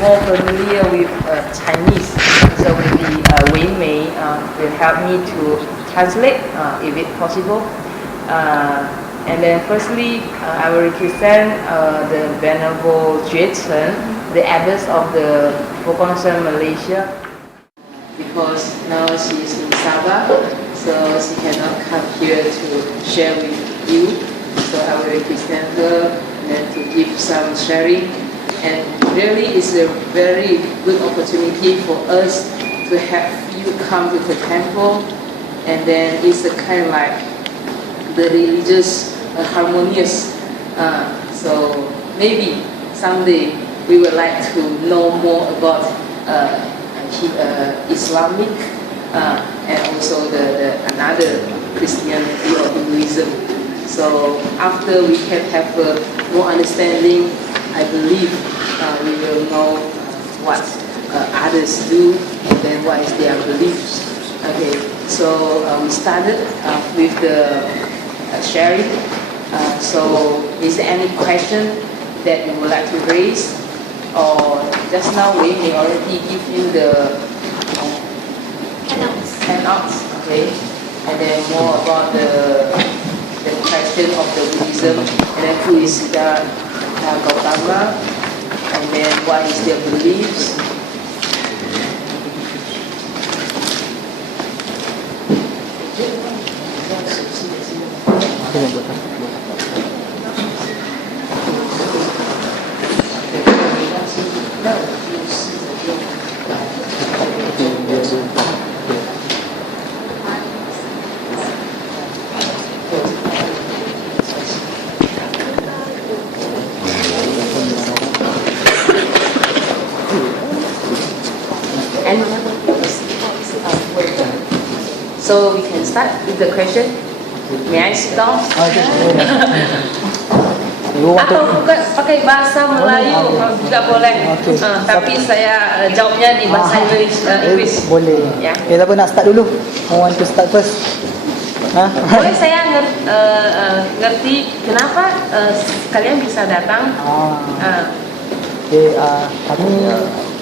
more familiar with Chinese, so maybe Wei Mei will help me to translate if it's possible. And then firstly, I will represent the Venerable Jue Chen, the abbess of the Province Malaysia, because now she is in Sabah, so she cannot come here to share with you. So I will represent her and to give some sharing. And really, it's a very good opportunity for us to have you come to the temple, and then it's a kind of like the religious harmonious. So maybe someday we would like to know more about Islamic and also the another Christianity or Hinduism. So after we can have more understanding, I believe we will know what others do and then what is their beliefs. Okay, so we started with the sharing. So is there any question that you would like to raise? Or just now we may already give you the handouts, okay? And then more about the question of the Buddhism, and then who is Siddhartha Gautama, and then what is their beliefs. So we can start with the question. May I sit down? Atau pakai bahasa Melayu juga boleh. Tapi saya jawabnya di bahasa Inggris. Boleh. Ya. Kita pun nak start dulu. I want to start first. Boleh saya ngerti kenapa kalian bisa datang? Kami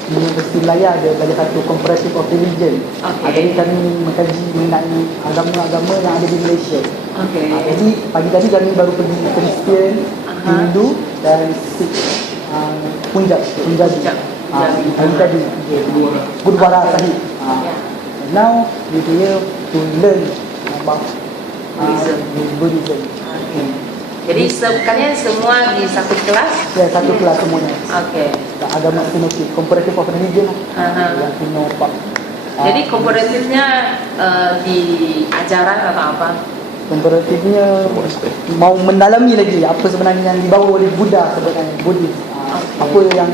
Universiti Malaya ada satu comparative of religion. Jadi kami mengkaji mengenai agama-agama yang ada di Malaysia. Jadi pagi tadi kami baru pergi Kristian, Hindu dan Sikh, Punjabi. Pagi tadi Gurdwara Sahib. Now we here to learn about Buddhism. Jadi kalian semua di satu kelas? Ya, satu kelas semuanya. Agama Semitik, comparative of religion. Jadi komparatifnya di ajaran atau apa? Komparatifnya mau mendalami lagi apa sebenarnya yang dibawa oleh Buddha sebenarnya, Buddhis. Apa yang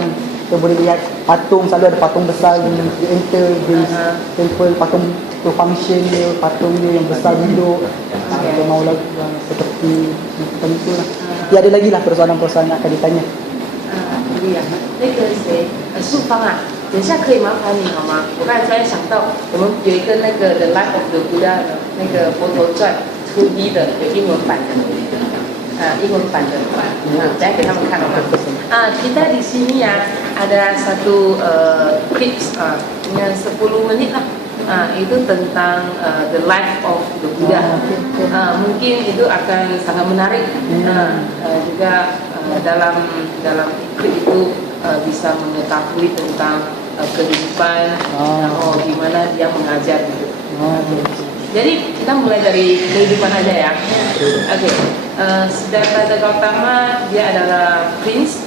kita boleh lihat, patung, selalu ada patung besar yang enter this temple, patung to function dia, patung dia yang besar duduk. Kita mau lagi seperti itu lah. Ya, ada lagi lah persoalan-persoalan yang akan ditanya. 那个谁，素芳啊，等一下可以麻烦你好吗？我刚才突然想到，我们有一个那个 The Life of the Buddha 的那个佛陀传 2D 的，有英文版的，英文版的，saya给他们看好吗？kita di sini ya ada satu clips, 10 menit lah. Itu tentang the life of the Buddha. Mungkin itu akan sangat menarik. Juga dalam klip itu bisa mengetahui tentang kehidupan, gimana dia mengajar gitu. Jadi kita mulai dari kehidupan aja ya. Siddhartha Gautama dia adalah prince,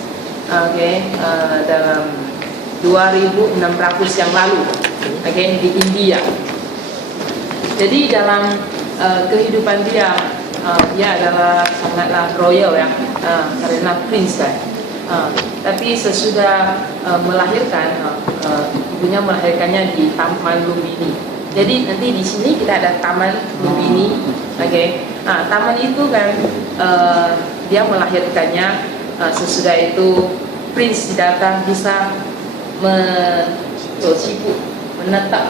dalam 2600 yang lalu, di India. Jadi dalam kehidupan dia adalah sangatlah royal ya, karena prince kan. Tapi sesudah melahirkan, ibunya melahirkannya di Taman Lumbini. Jadi nanti di sini kita ada Taman Lumbini, taman itu kan dia melahirkannya. Sesudah itu Prince Siddhartha bisa menetap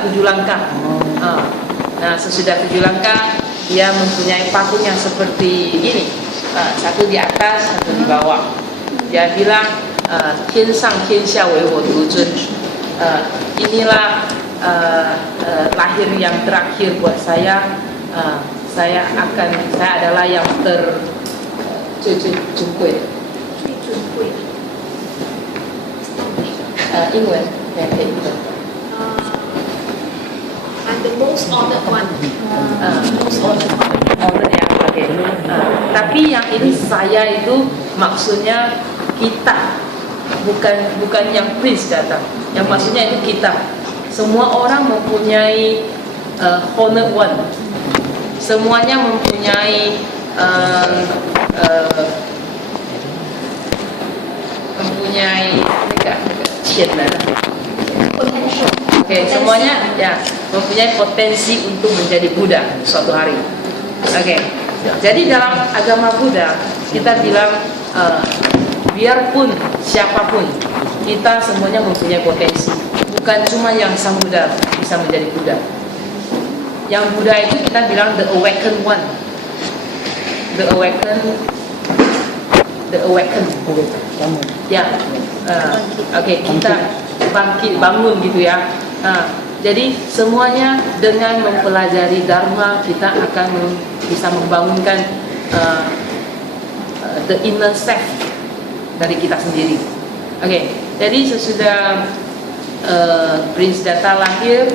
7 langkah. Nah, sesudah 7 langkah dia mempunyai patung yang seperti ini, satu di atas, satu di bawah. dia bilang, 天上天下唯我独尊. Inilah lahir yang terakhir buat saya. Saya adalah yang最尊贵的. 英文也可以。I'm the most honored one. Most honored one. Honored ya, oke. Tapi yang ini saya itu maksudnya kita, bukan yang prince datang. Yang maksudnya itu kita. Semua orang mempunyai honored one. Semuanya mempunyai Potential. Oke, semuanya ya mempunyai potensi untuk menjadi Buddha suatu hari. Oke, jadi dalam agama Buddha kita bilang biarpun siapapun kita semuanya mempunyai potensi. Bukan cuma yang sang Buddha bisa menjadi Buddha. Yang Buddha itu kita bilang the awakened one. The awakened. Ya, oke, kita bangkit, bangun gitu ya. Jadi semuanya dengan mempelajari Dharma kita akan bisa membangunkan the inner self dari kita sendiri. Oke, jadi sesudah Prince Datta lahir,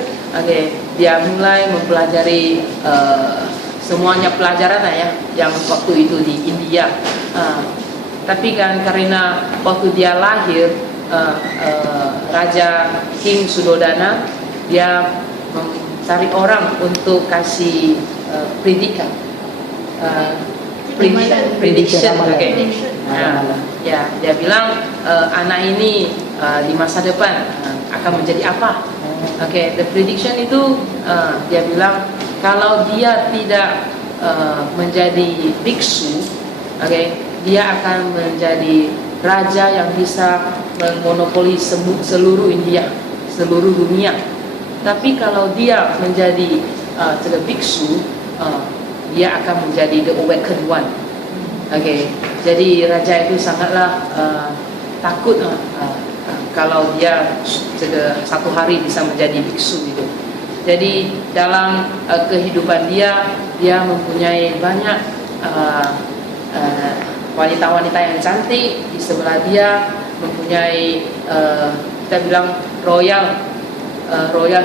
dia mulai mempelajari semuanya pelajaran ya, yang waktu itu di India. Tapi kan karena waktu dia lahir, Raja King Suddhodana dia mencari orang untuk kasih prediction, ya dia bilang anak ini di masa depan akan menjadi apa? The prediction itu dia bilang kalau dia tidak menjadi biksu, dia akan menjadi raja yang bisa memonopoli seluruh India, seluruh dunia. Tapi kalau dia menjadi biksu, dia akan menjadi the awakened one. Jadi raja itu sangatlah takut kalau dia satu hari bisa menjadi biksu itu. Jadi dalam kehidupan dia mempunyai banyak wanita-wanita yang cantik di sebelah dia, mempunyai kita bilang royal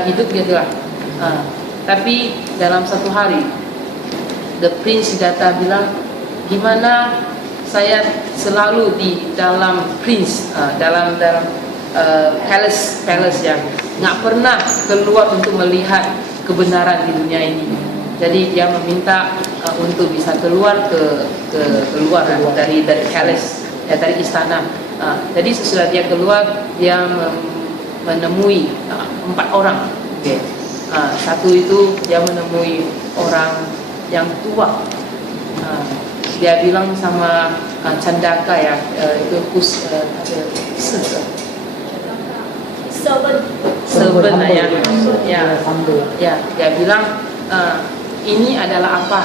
hidup gitulah. Tapi dalam satu hari, the Prince Datta bilang, gimana saya selalu di dalam prince, dalam palace ya, nggak pernah keluar untuk melihat kebenaran di dunia ini. Jadi dia meminta untuk bisa keluar keluar dari palace, dari istana. Jadi sesudah dia keluar, dia menemui 4 orang. Satu itu dia menemui orang yang tua. Dia bilang sama Candaka ya, itu servant ya, dia bilang ini adalah apa?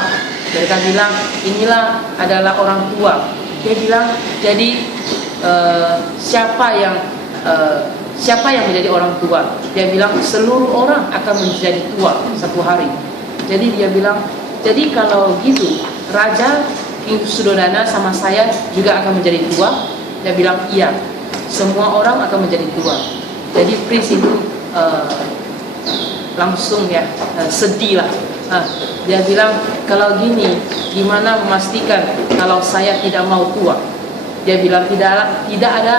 Mereka bilang inilah adalah orang tua. Dia bilang jadi siapa yang menjadi orang tua? Dia bilang seluruh orang akan menjadi tua satu hari. Jadi dia bilang, jadi kalau gitu Raja King Suddhodana sama saya juga akan menjadi tua? Dia bilang iya, semua orang akan menjadi tua. Jadi Prince itu langsung ya sedih lah. Dia bilang kalau gini gimana memastikan kalau saya tidak mau tua? Dia bilang tidak ada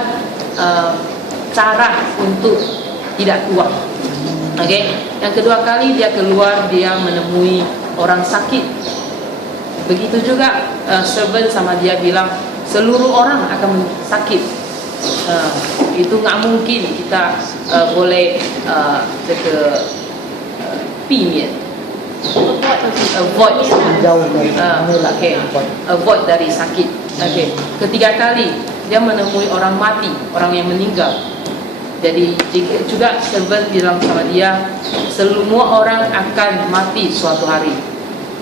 cara untuk tidak tua. Yang kedua kali dia keluar, dia menemui orang sakit. Begitu juga servant sama dia bilang seluruh orang akan sakit. Itu nggak mungkin kita boleh avoid dari sakit. Ketiga kali dia menemui orang mati, orang yang meninggal. Jadi juga servant bilang sama dia, semua orang akan mati suatu hari,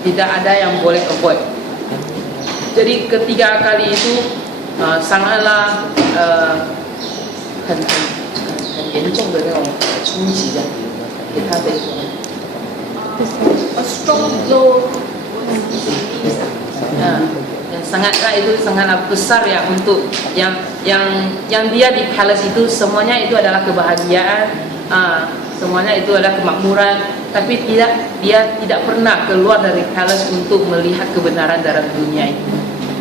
tidak ada yang boleh avoid. Jadi ketiga kali itu sangatlah 很严重的那种冲击的，给他的一种 A strong blow. sangatlah itu sangatlah besar ya untuk yang dia di palace itu semuanya itu adalah kebahagiaan, semuanya itu adalah kemakmuran, tapi dia tidak pernah keluar dari palace untuk melihat kebenaran dalam dunia ini.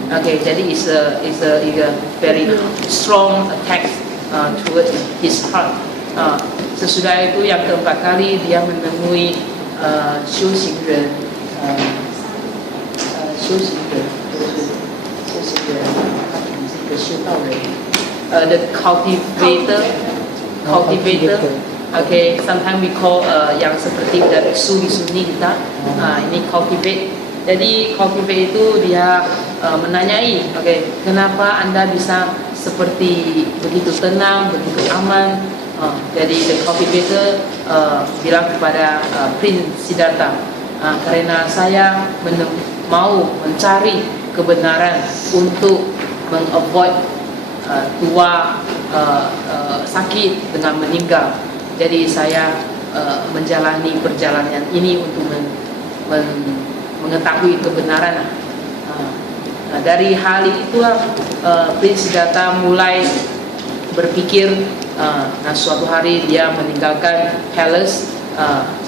Okay, jadi is a very strong attack towards his heart. Sesudah itu yang keempat kali dia menemui 修行人，修行人就是一个修道人，the cultivator. Okay, sometimes we call yang seperti dari suni kita, ini cultivate. Jadi cultivate itu dia menanyai, okay, kenapa Anda bisa seperti begitu tenang, begitu aman? Jadi the cultivator bilang kepada Prince Siddhartha, karena saya mau mencari kebenaran untuk mengavoid tua, sakit dengan meninggal. Jadi saya menjalani perjalanan ini untuk mengetahui kebenaran. Dari hal itulah Prince Siddhartha mulai berpikir. Nah, suatu hari dia meninggalkan palace.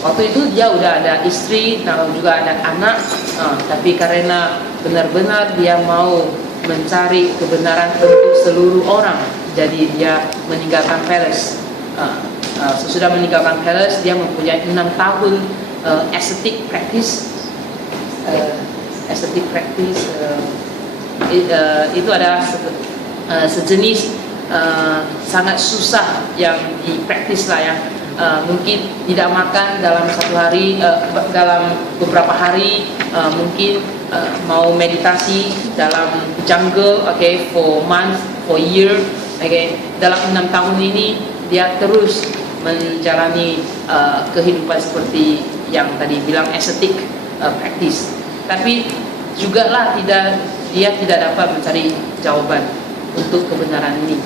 Waktu itu dia udah ada istri, dan juga ada anak, tapi karena benar-benar dia mau mencari kebenaran untuk seluruh orang, jadi dia meninggalkan palace. Sesudah meninggalkan palace, dia mempunyai 6 tahun ascetic practice. Ascetic practice itu adalah sejenis sangat susah yang dipraktis lah ya. Mungkin tidak makan dalam satu hari, dalam beberapa hari, mungkin mau meditasi dalam jungle, okay, for months, for year, okay. Dalam 6 tahun ini dia terus menjalani kehidupan seperti yang tadi bilang ascetic practice. Tapi juga lah dia tidak dapat mencari jawaban untuk kebenaran ini.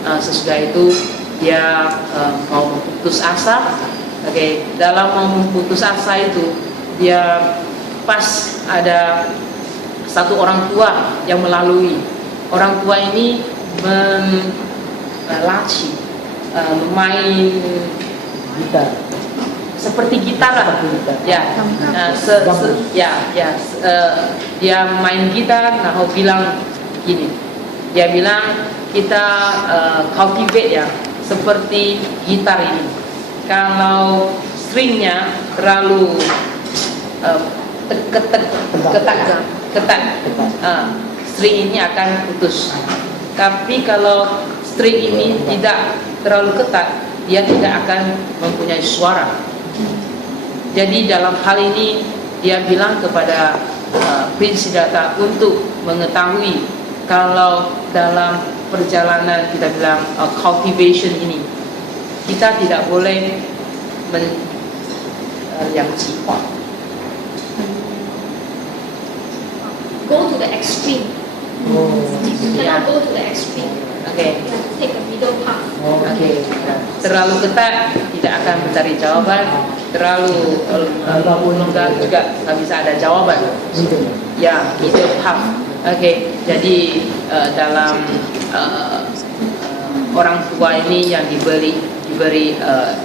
Sesudah itu dia mau memutus asa. Okay. Dalam mau memutus asa itu dia pas ada satu orang tua yang melalui. Orang tua ini melaci, main gitar, seperti gitar lah, ya, dia main gitar, nah bilang gini, dia bilang kita cultivate ya seperti gitar ini. Kalau stringnya terlalu ketat, string ini akan putus. Tapi kalau string ini tidak terlalu ketat, dia tidak akan mempunyai suara. Jadi dalam hal ini dia bilang kepada Prince Siddhartha untuk mengetahui kalau dalam perjalanan kita bilang cultivation ini kita tidak boleh yang jiwa. Go to the extreme. You cannot go to the extreme. Okay. You have to take a middle path. Okay. Terlalu ketat tidak akan mencari jawaban, terlalu longgar juga nggak bisa ada jawaban. Ya, middle path. Okay. Jadi dalam orang tua ini yang diberi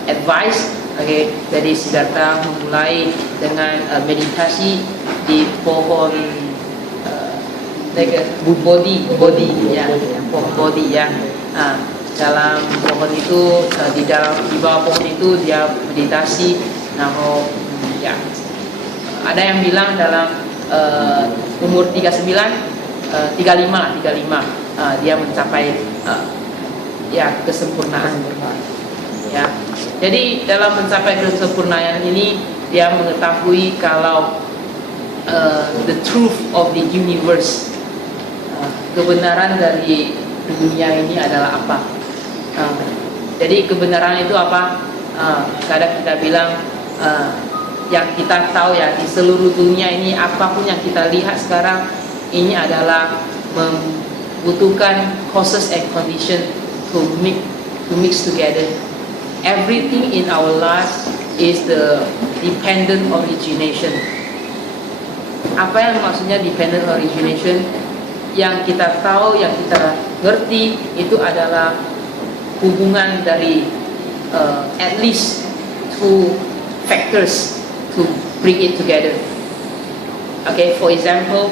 advice. Okay. Jadi Siddhartha memulai dengan meditasi di pohon bodi ya, pohon bodi ya. Dalam pohon itu di bawah pohon itu dia meditasi. Nah, ya, ada yang bilang dalam umur 35 dia mencapai ya kesempurnaan ya. Jadi dalam mencapai kesempurnaan ini dia mengetahui kalau the truth of the universe, kebenaran dari dunia ini adalah apa. Jadi kebenaran itu apa? Kadang kita bilang yang kita tahu ya, di seluruh dunia ini apapun yang kita lihat sekarang ini adalah butuhkan causes and condition to mix together. Everything in our life is the dependent origination. Apa yang maksudnya dependent origination? Yang kita tahu, yang kita ngerti itu adalah hubungan dari at least two factors to bring it together. Okay, for example,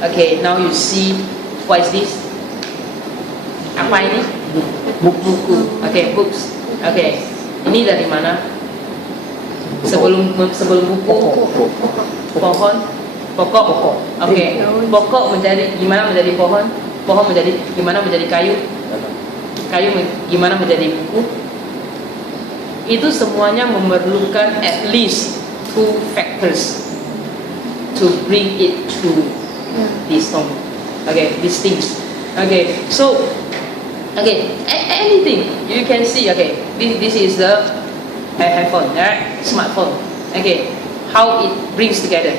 okay, now you see what is this? Apa ini? Buku. Okay, books. Okay, ini dari mana? Sebelum buku, pohon, pokok. Okay, pokok gimana menjadi pohon? Pohon gimana menjadi kayu? Kayu gimana menjadi buku? Itu semuanya memerlukan at least two factors to bring it to this form. Okay, these things. Okay, so anything you can see. Okay, this is the handphone, right? Smartphone. Okay, how it brings together.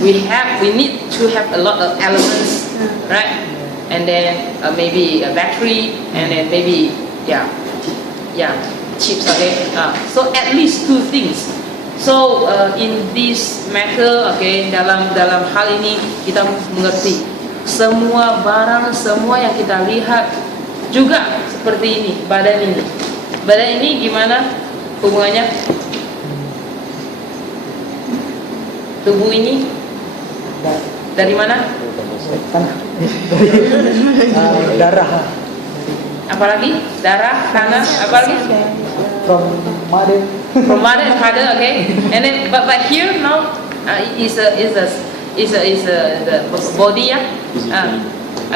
We need to have a lot of elements, right? And then maybe a battery, and then maybe chips. Okay, so at least two things. So in this matter, okay, dalam hal ini kita mengerti semua barang, semua yang kita lihat juga seperti ini. Badan ini gimana hubungannya? Tubuh ini dari mana? Darah. Apalagi? Darah, tanah, apalagi? From mother and father, okay. And then but here now is the body ya.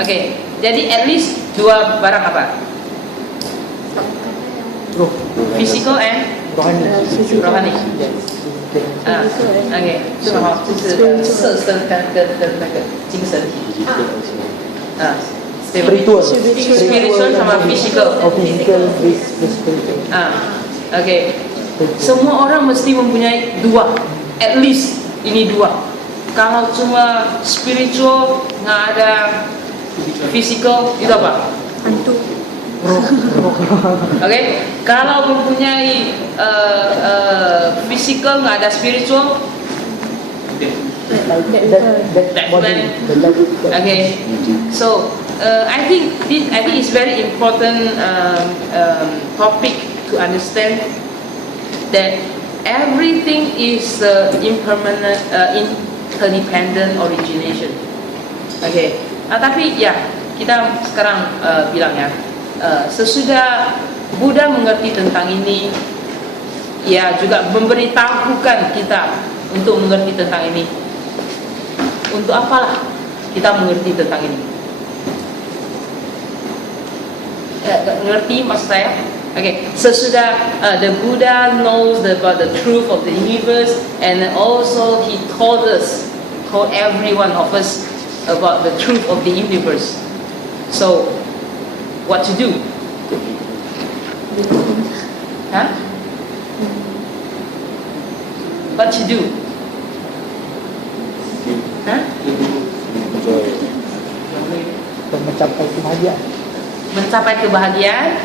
Okay. Jadi at least dua barang apa? Physical and rohani. OK， 正好就是色身跟那个精神体spiritual sama physical. OK， semua orang mesti mempunyai dua, at least ini dua. Kalau cuma spiritual nggak ada physical itu apa? Hantu. Okay, kalau mempunyai physical nggak ada spiritual, okay. So I think it's very important topic to understand that everything is impermanent, interdependent origination. Okay. Tapi ya kita sekarang bilang ya. Sesudah Buddha mengerti tentang ini, ia juga memberitahukan kita untuk mengerti tentang ini. Untuk apalah kita mengerti tentang ini? Ngerti maksud saya? Okay. Sesudah the Buddha knows about the truth of the universe, and also he told every one of us about the truth of the universe. So what to do? Huh? What to do? Huh? Mencapai kebahagiaan. Mencapai kebahagiaan.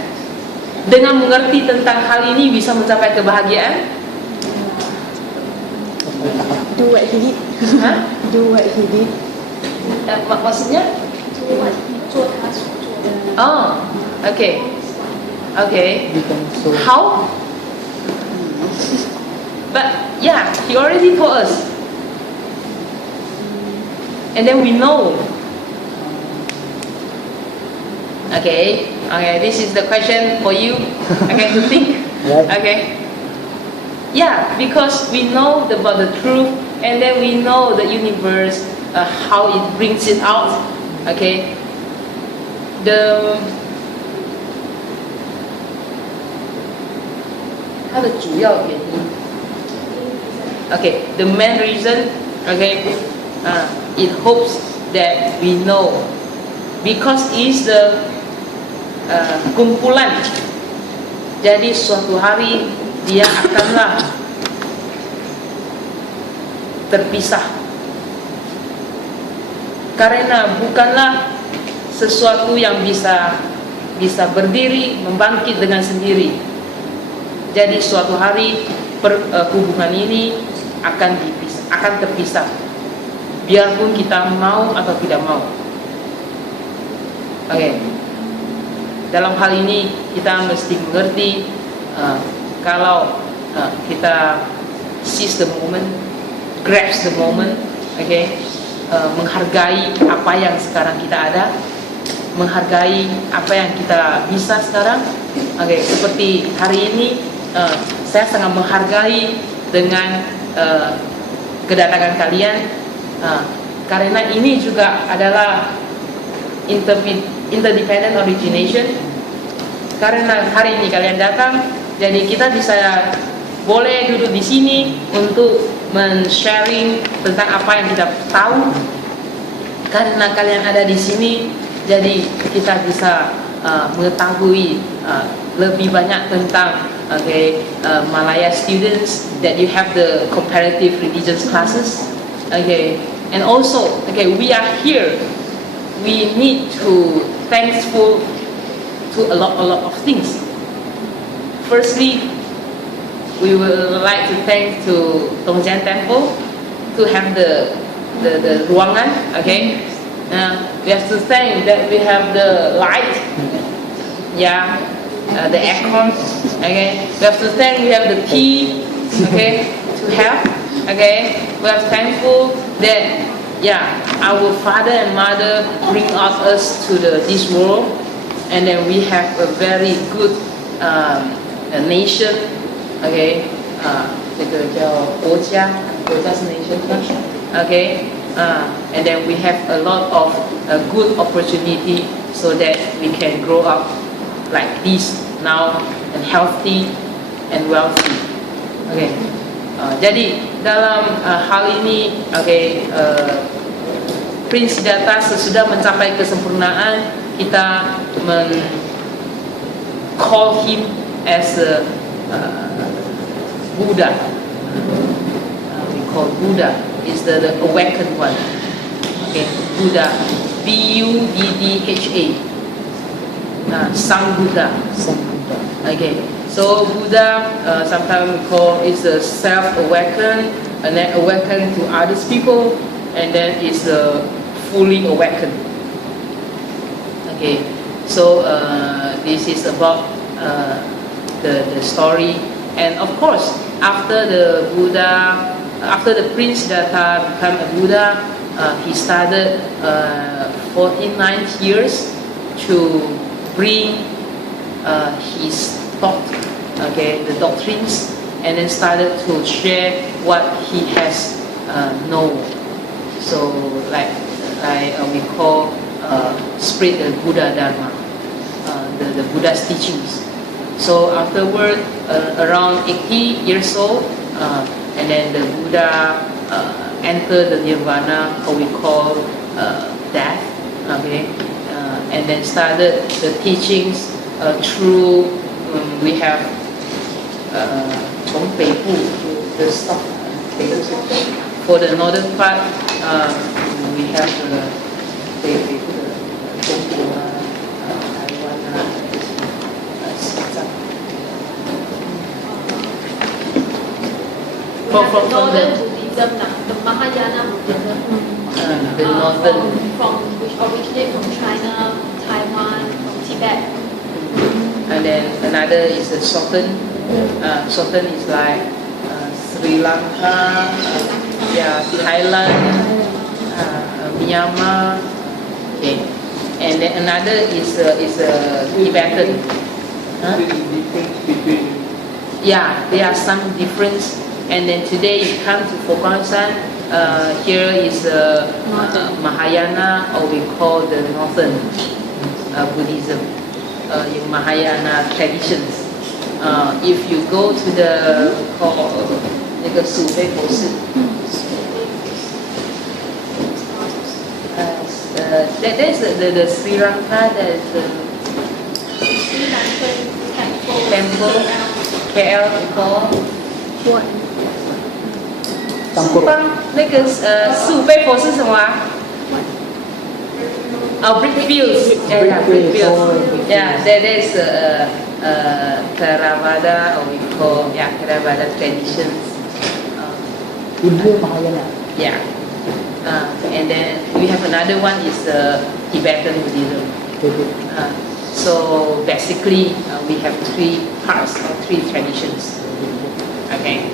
Dengan mengerti tentang hal ini bisa mencapai kebahagiaan. Do what he did. Huh? Do what he did. Maksudnya? Oh, okay. How? But yeah, he already told us. And then we know. Okay, this is the question for you. Okay, to think. Okay. Yeah, because we know about the truth, and then we know the universe, how it brings it out. Okay.它的主要原因 the main reason, it hopes that we know, because it's the kumpulan. Jadi suatu hari dia akanlah terpisah. karena bukanlah sesuatu yang bisa berdiri, membangkit dengan sendiri. Jadi suatu hari hubungan ini akan terpisah, biarpun kita mau atau tidak mau. Oke. Dalam hal ini kita mesti mengerti kalau kita seize the moment, grasp the moment, menghargai apa yang sekarang kita ada, menghargai apa yang kita bisa sekarang. Seperti hari ini saya sangat menghargai dengan kedatangan kalian, karena ini juga adalah interdependent origination. Karena hari ini kalian datang, jadi kita bisa boleh duduk di sini untuk men-sharing tentang apa yang kita tahu. Karena kalian ada di sini, jadi kita bisa mengetahui lebih banyak tentang Malaya students, that you have the comparative religious classes. And also we are here, we need to thankful to a lot of things. Firstly, we would like to thank to Tongjian Temple to have the ruangan. We have to thank that we have the light, the aircon. We have to thank we have the tea, to have. We are thankful that our father and mother bring us to this world, and then we have a very good nation. 这个叫国家是 nation. And then we have a lot of good opportunity so that we can grow up like this now and healthy and wealthy. Jadi dalam hal ini, Prince Siddhartha sesudah mencapai kesempurnaan, kita call him as a Buddha. We call Buddha is the awakened one. Buddha, B-U-D-D-H-A. Sang Buddha. So Buddha, sometimes we call is a self-awakened, and then awakened to others people, and then is fully awakened. So this is about the story, and of course after the Prince Siddhartha became a Buddha, he started 49 years to bring his thought, the doctrines, and then started to share what he has known. So like we call spread the Buddha Dharma, the Buddha's teachings. So afterward, around 80 years old, and then the Buddha entered the Nirvana, or we call death. And then started the teachings through we have from Peibu, the stuff for the northern part, we have Peibu, from northern Buddhism, the Mahayana Buddhism. The northern. From which originate from China, Taiwan, from Tibet. And then another is the Southern. Southern is like Sri Lanka, Thailand, Myanmar. And then another is Tibetan. There are some difference. And then today you come to Fokansan, here is Mahayana, or we call the Northern Buddhism, Mahayana traditions. If you go to the that is the Sri Lanka, that is the Sri Lankan temple, KL call. 当过那个4-5倍佛是什么啊？ Brick fields. Yeah, brick fields. Yeah, there is Theravada, or we call Theravada traditions. BuddhaMahayana. Yeah. And then we have another one is Tibetan Buddhism. So basically, we have three parts or three traditions. Okay.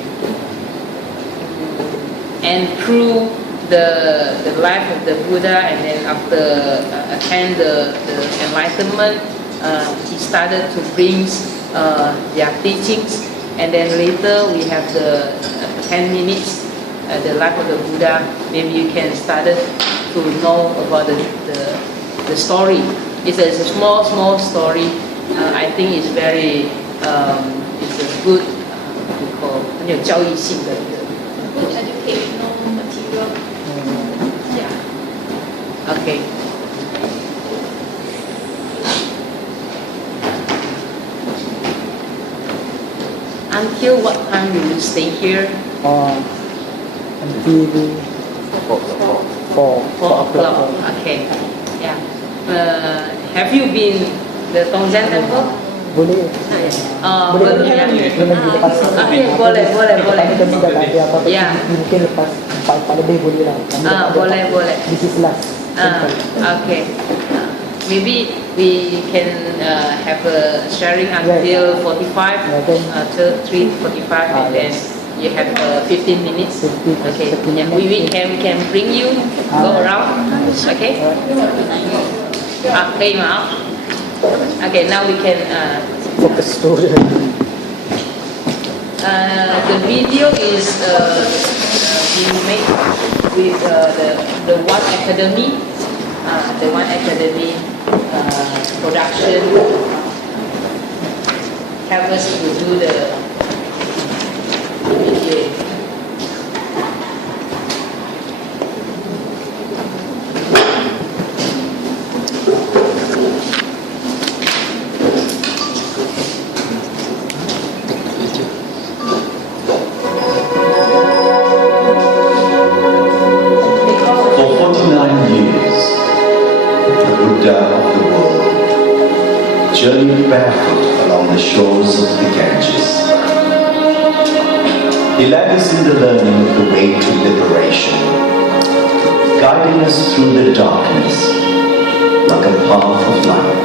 And through the life of the Buddha, and then after attend the enlightenment, he started to bring their teachings, and then later we have the 10 minutes, the life of the Buddha. Maybe you can start to know about the story. It's a small story. I think it's very it's a good we call 很有教育性的一个 good educational material. Yeah. Okay. Until what time will you stay here? Until 4 o'clock. Okay. Yeah. Have you been the Tongsan temple? Boleh. Boleh. Boleh. Kita sudah tak ada apa-apa. Ya. Mungkin lepas 4 lebih boleh lah. Boleh. This is last. Okay. Maybe we can have a sharing until 45, till 3:45, and then you have 15 minutes. Okay. Yeah. We can bring you go around. Okay. Okay, Mao. Okay. Now we can. Focus to The video is being made with the One Academy. The One Academy production help us to do the video. For 49 years, the Buddha of the world journeyed barefoot along the shores of the Ganges. He led us in the learning of the way to liberation, guiding us through the darkness like a path of light.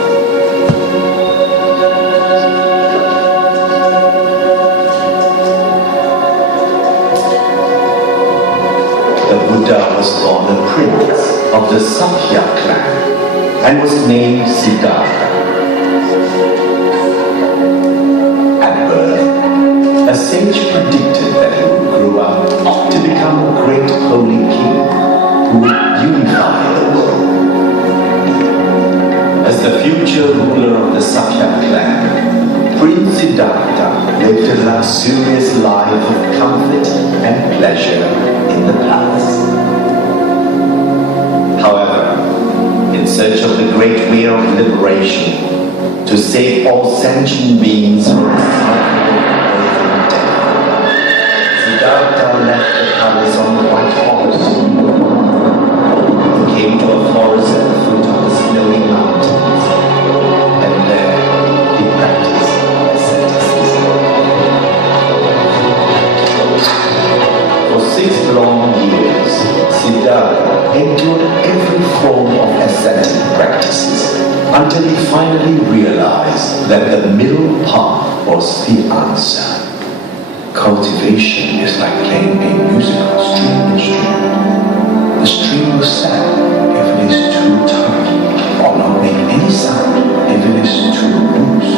The Buddha was born a prince of the Sakya clan and was named Siddhartha. At birth, a sage predicted that he would grow up to become a great holy king who would unify the world. As the future ruler of the Sakya clan, Prince Siddhartha lived a luxurious life of comfort and pleasure in the palace. However, in search of the great way of liberation, to save all sentient beings from the cycle of birth and death, Siddhartha left the palace on a white horse. He came to a forest at the foot of the snowy mountains, and there he practiced asceticism. For 6 long years, Siddhartha endured every form of ascetic practices until he finally realized that the middle path was the answer. Cultivation is like playing a musical string instrument. The string will sad if it is too tight, or not make any sound if it is too loose.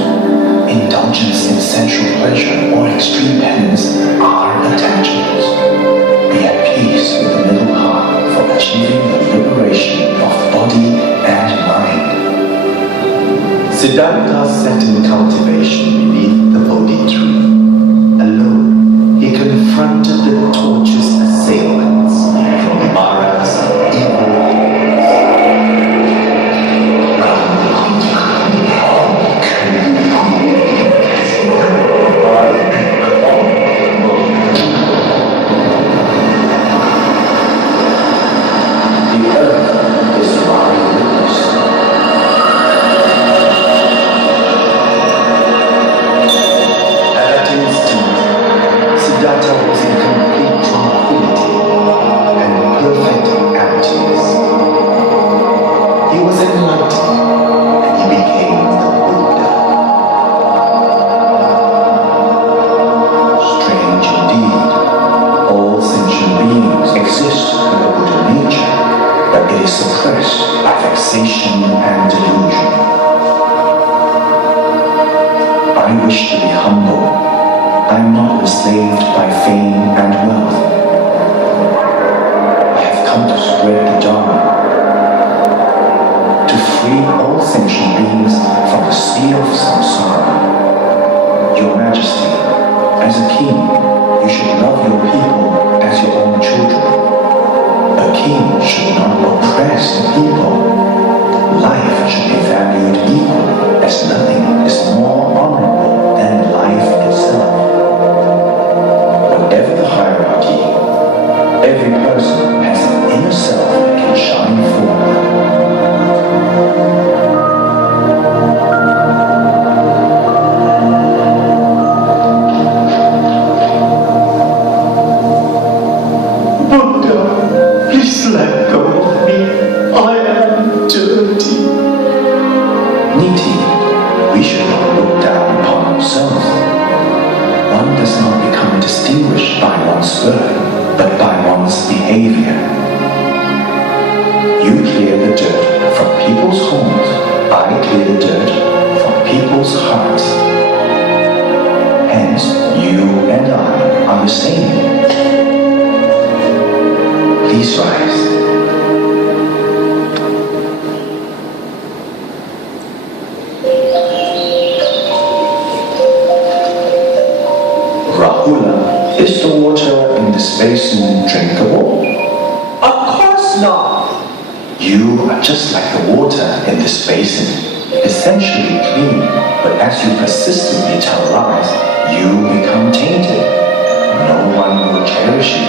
Indulgence in sensual pleasure or extreme penance are attachments. Be at peace with the middle path for achieving the liberation of body and mind. Siddhartha sat in cultivation beneath the Bodhi tree. Alone, he confronted the tortuous assailants from Mara's evil The earth is lying witness was enlightened and he became the Buddha. Strange indeed, all sentient beings exist with a Buddha nature, but it is suppressed by vexation and delusion. I wish to be humble. I am not enslaved by fame and wealth. I have come to spread the Dharma, to free all sentient beings from the sea of samsara. Your Majesty, as a king, you should love your people as your own children. A king should not oppress the people. Life should be valued equally, as nothing is more honorable than life itself. Whatever the hierarchy, every person has an inner self that can shine forth. Buddha, please let go of me. I am dirty. Niti, we should not look down upon ourselves. One does not become distinguished by one's birth, but by one's behavior. You clear the dirt from people's homes, I clear the dirt from people's hearts. Hence, you and I are the same. Please rise. Rahula, is the water in this basin drinkable? Of course not. You are just like the water in this basin, essentially clean, but as you persistently tell lies, you become tainted. No one will cherish you.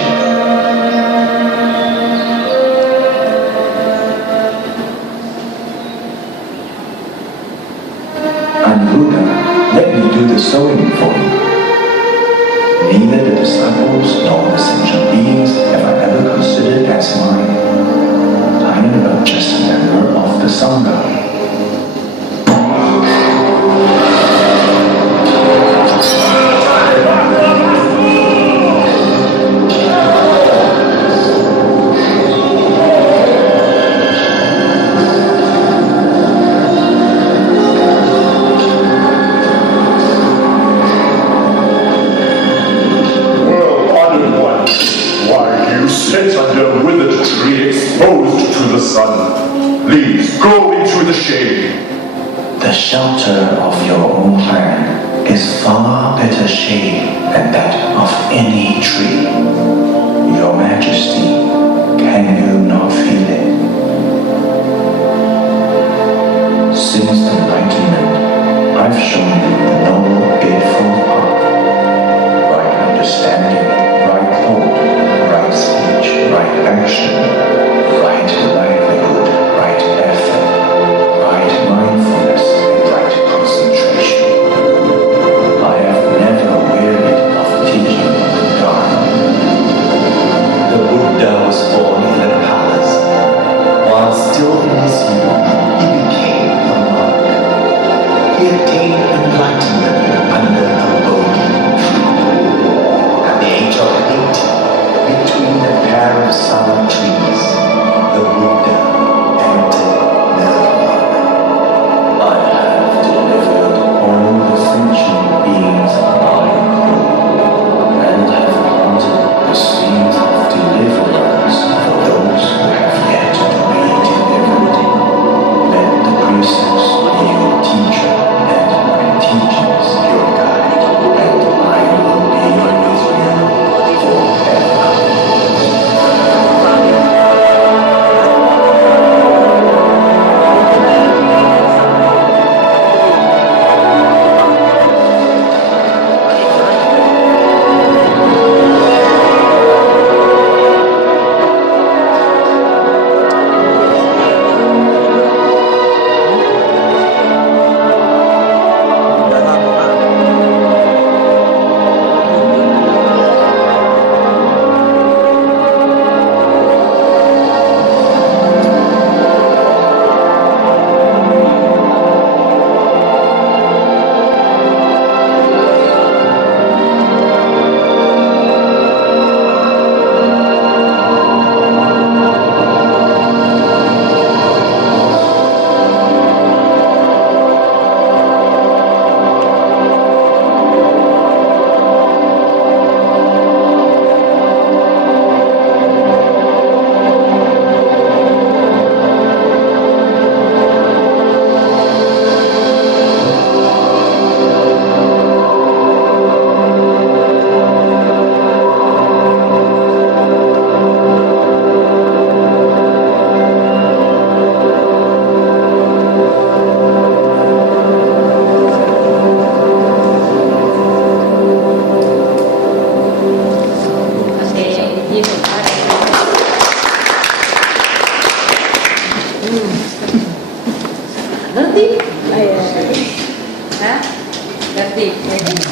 Buddha, let me do the sewing for you. Neither the disciples nor the sentient beings have I ever considered as mine. I am but just a member of the Sangha. Sit under a withered tree exposed to the sun. Please go into the shade. The shelter of your own land is far better shade than that of any tree. Your Majesty, can you not feel it? Since enlightenment, I've shown you the noble eightfold path. Right understanding, right thought, right speech, right action, right livelihood, right effort, right mindfulness, and right concentration. I have never wearied of teaching the Dharma. The Buddha was born in a palace. While still in his youth, he became a monk. He attained enlightenment under a Bodhi tree. At the age of 80, between a pair of sour trees, the Buddha entered Nirvana. I have delivered all the sentient beings by rule, and have planted the seeds of deliverance for those who have yet to be delivered. Ngerti? Ayah. 啊，ngerti？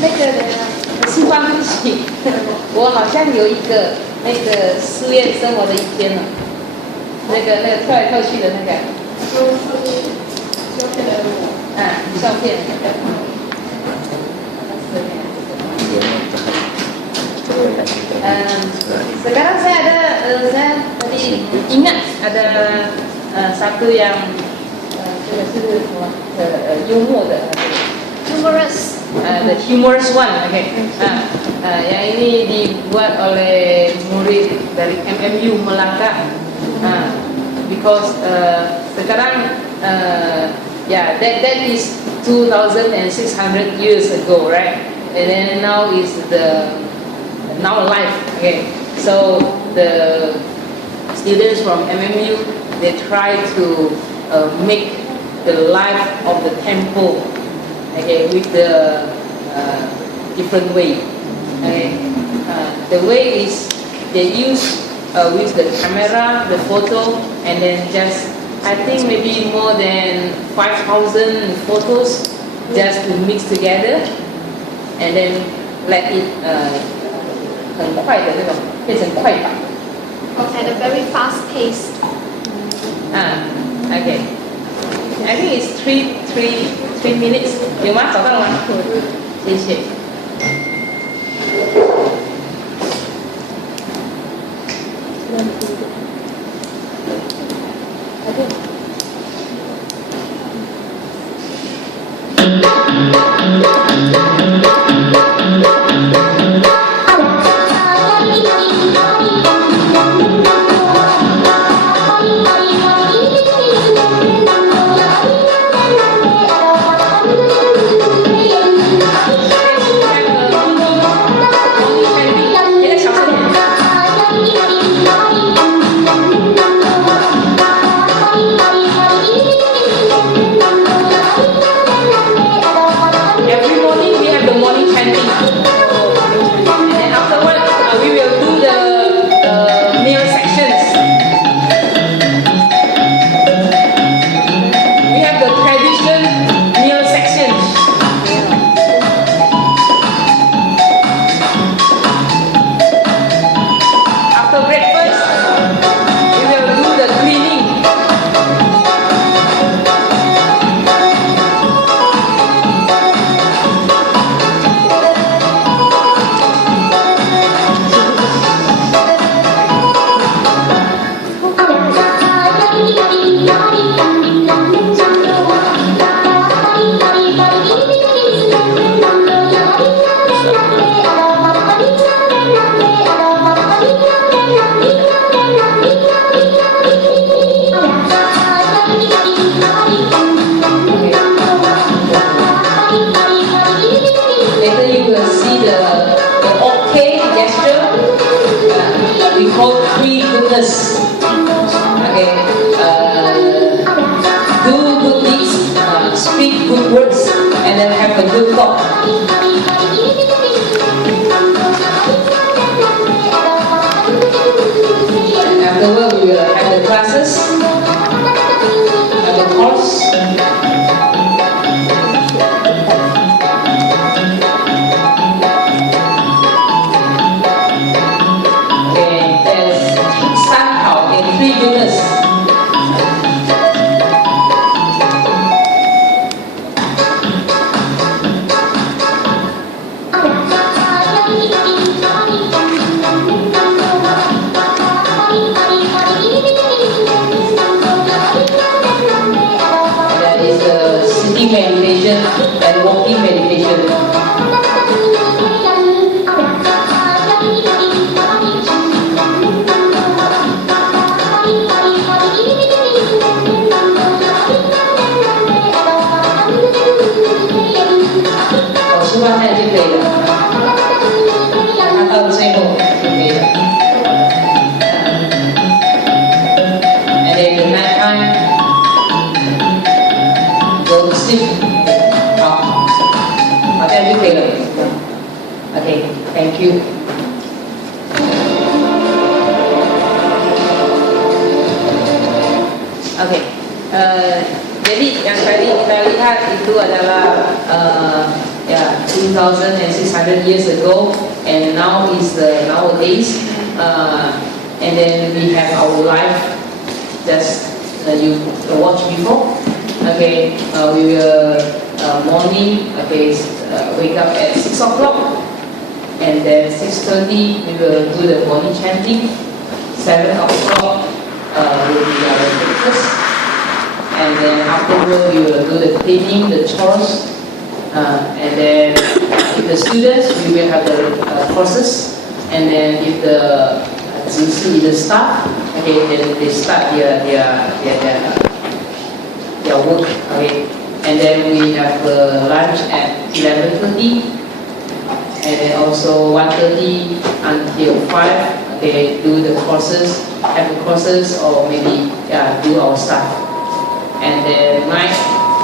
那个西方日记，我好像有一个那个寺院生活的一天呢，那个跳来跳去的那个，照片。Sekarang saya ada saya tadi ingat ada satu yang 这个是什么幽默的 Humorous. the humorous one, okay. Yang ini dibuat oleh murid dari MMU Melaka. Because sekarang that is 2,600 years ago, right? And then now is the now life, okay. So the students from MMU, they try to make the life of the temple, okay, with the different way. Okay, the way is they use with the camera, the photo, and then just I think maybe more than 5,000 photos just to mix together, and then let it 很快的那种变成快板。At a very fast pace. Okay. I think it's 3 minutes. 有吗？找到了吗？谢谢。Okay, thank you. Okay. Jadi yang tadi kita lihat itu adalah 2,600 years ago, and now is nowadays, and then we have our life just you watch before. Okay, we will morning. Okay, wake up at 6 o'clock, and then 6:30 we will do the morning chanting. 7 o'clock will be our breakfast, and then afterward we will do the cleaning, the chores, and then if the students we will have the courses, and then if the staff, okay, then they start their work, okay, and then we have lunch at 11:30, and then also 1:30 until 5. Okay, do the courses, have the courses, or maybe do our stuff. And then night,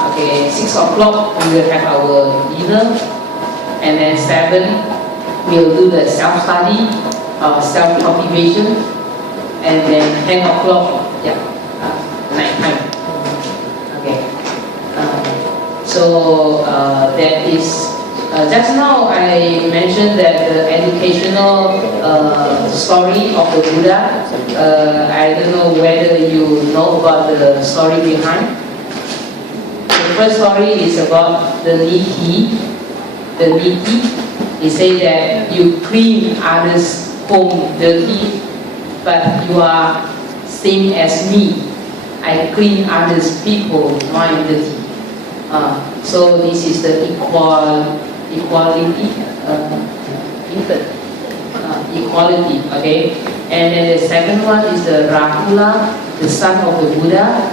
okay, 6 o'clock we will have our dinner, and then 7 we'll do the self-study, self-cultivation, and then 10 o'clock, night time. Okay, so that is. Just now I mentioned that the educational story of the Buddha. I don't know whether you know about the story behind. The first story is about the niti. The niti, he say that you clean others' home dirty, but you are same as me. I clean others' people mind dirty. So this is the equality, equality, okay. And then the second one is the Rahula, the son of the Buddha.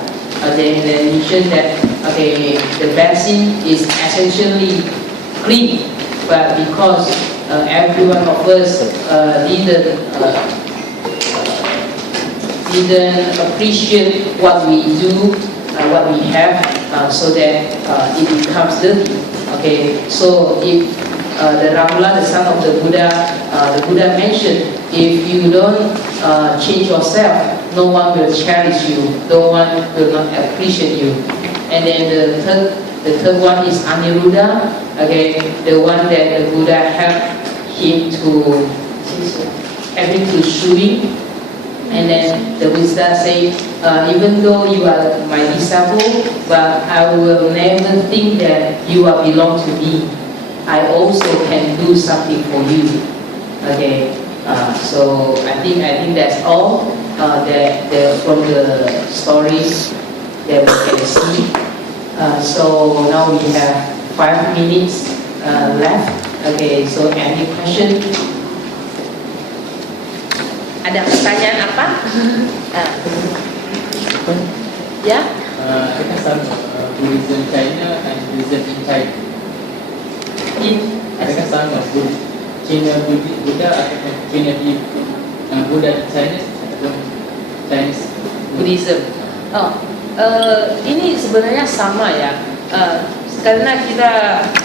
Then they mentioned that okay, the basin is essentially clean, but because every one of us didn't appreciate what we do, what we have, so that it becomes dirty. Okay, so if the Rahula, the son of the Buddha mentioned, if you don't change yourself, no one will cherish you, no one will not appreciate you. And then the third one is Aniruddha, okay, the one that the Buddha helped him to swimming. And then the Buddha said, even though you are my disciple, but I will never think that you are belong to me. I also can do something for you. Okay, so I think that's all that from the stories that we can see. So now we have 5 minutes left. Okay, so any question? Ada pertanyaan apa? Ya? Kita sama Buddhism China and Buddhism in China. Adakah sama China Buddha atau China Buddha di China atau Chinese Buddhism. Ini sebenarnya sama ya. Karena kita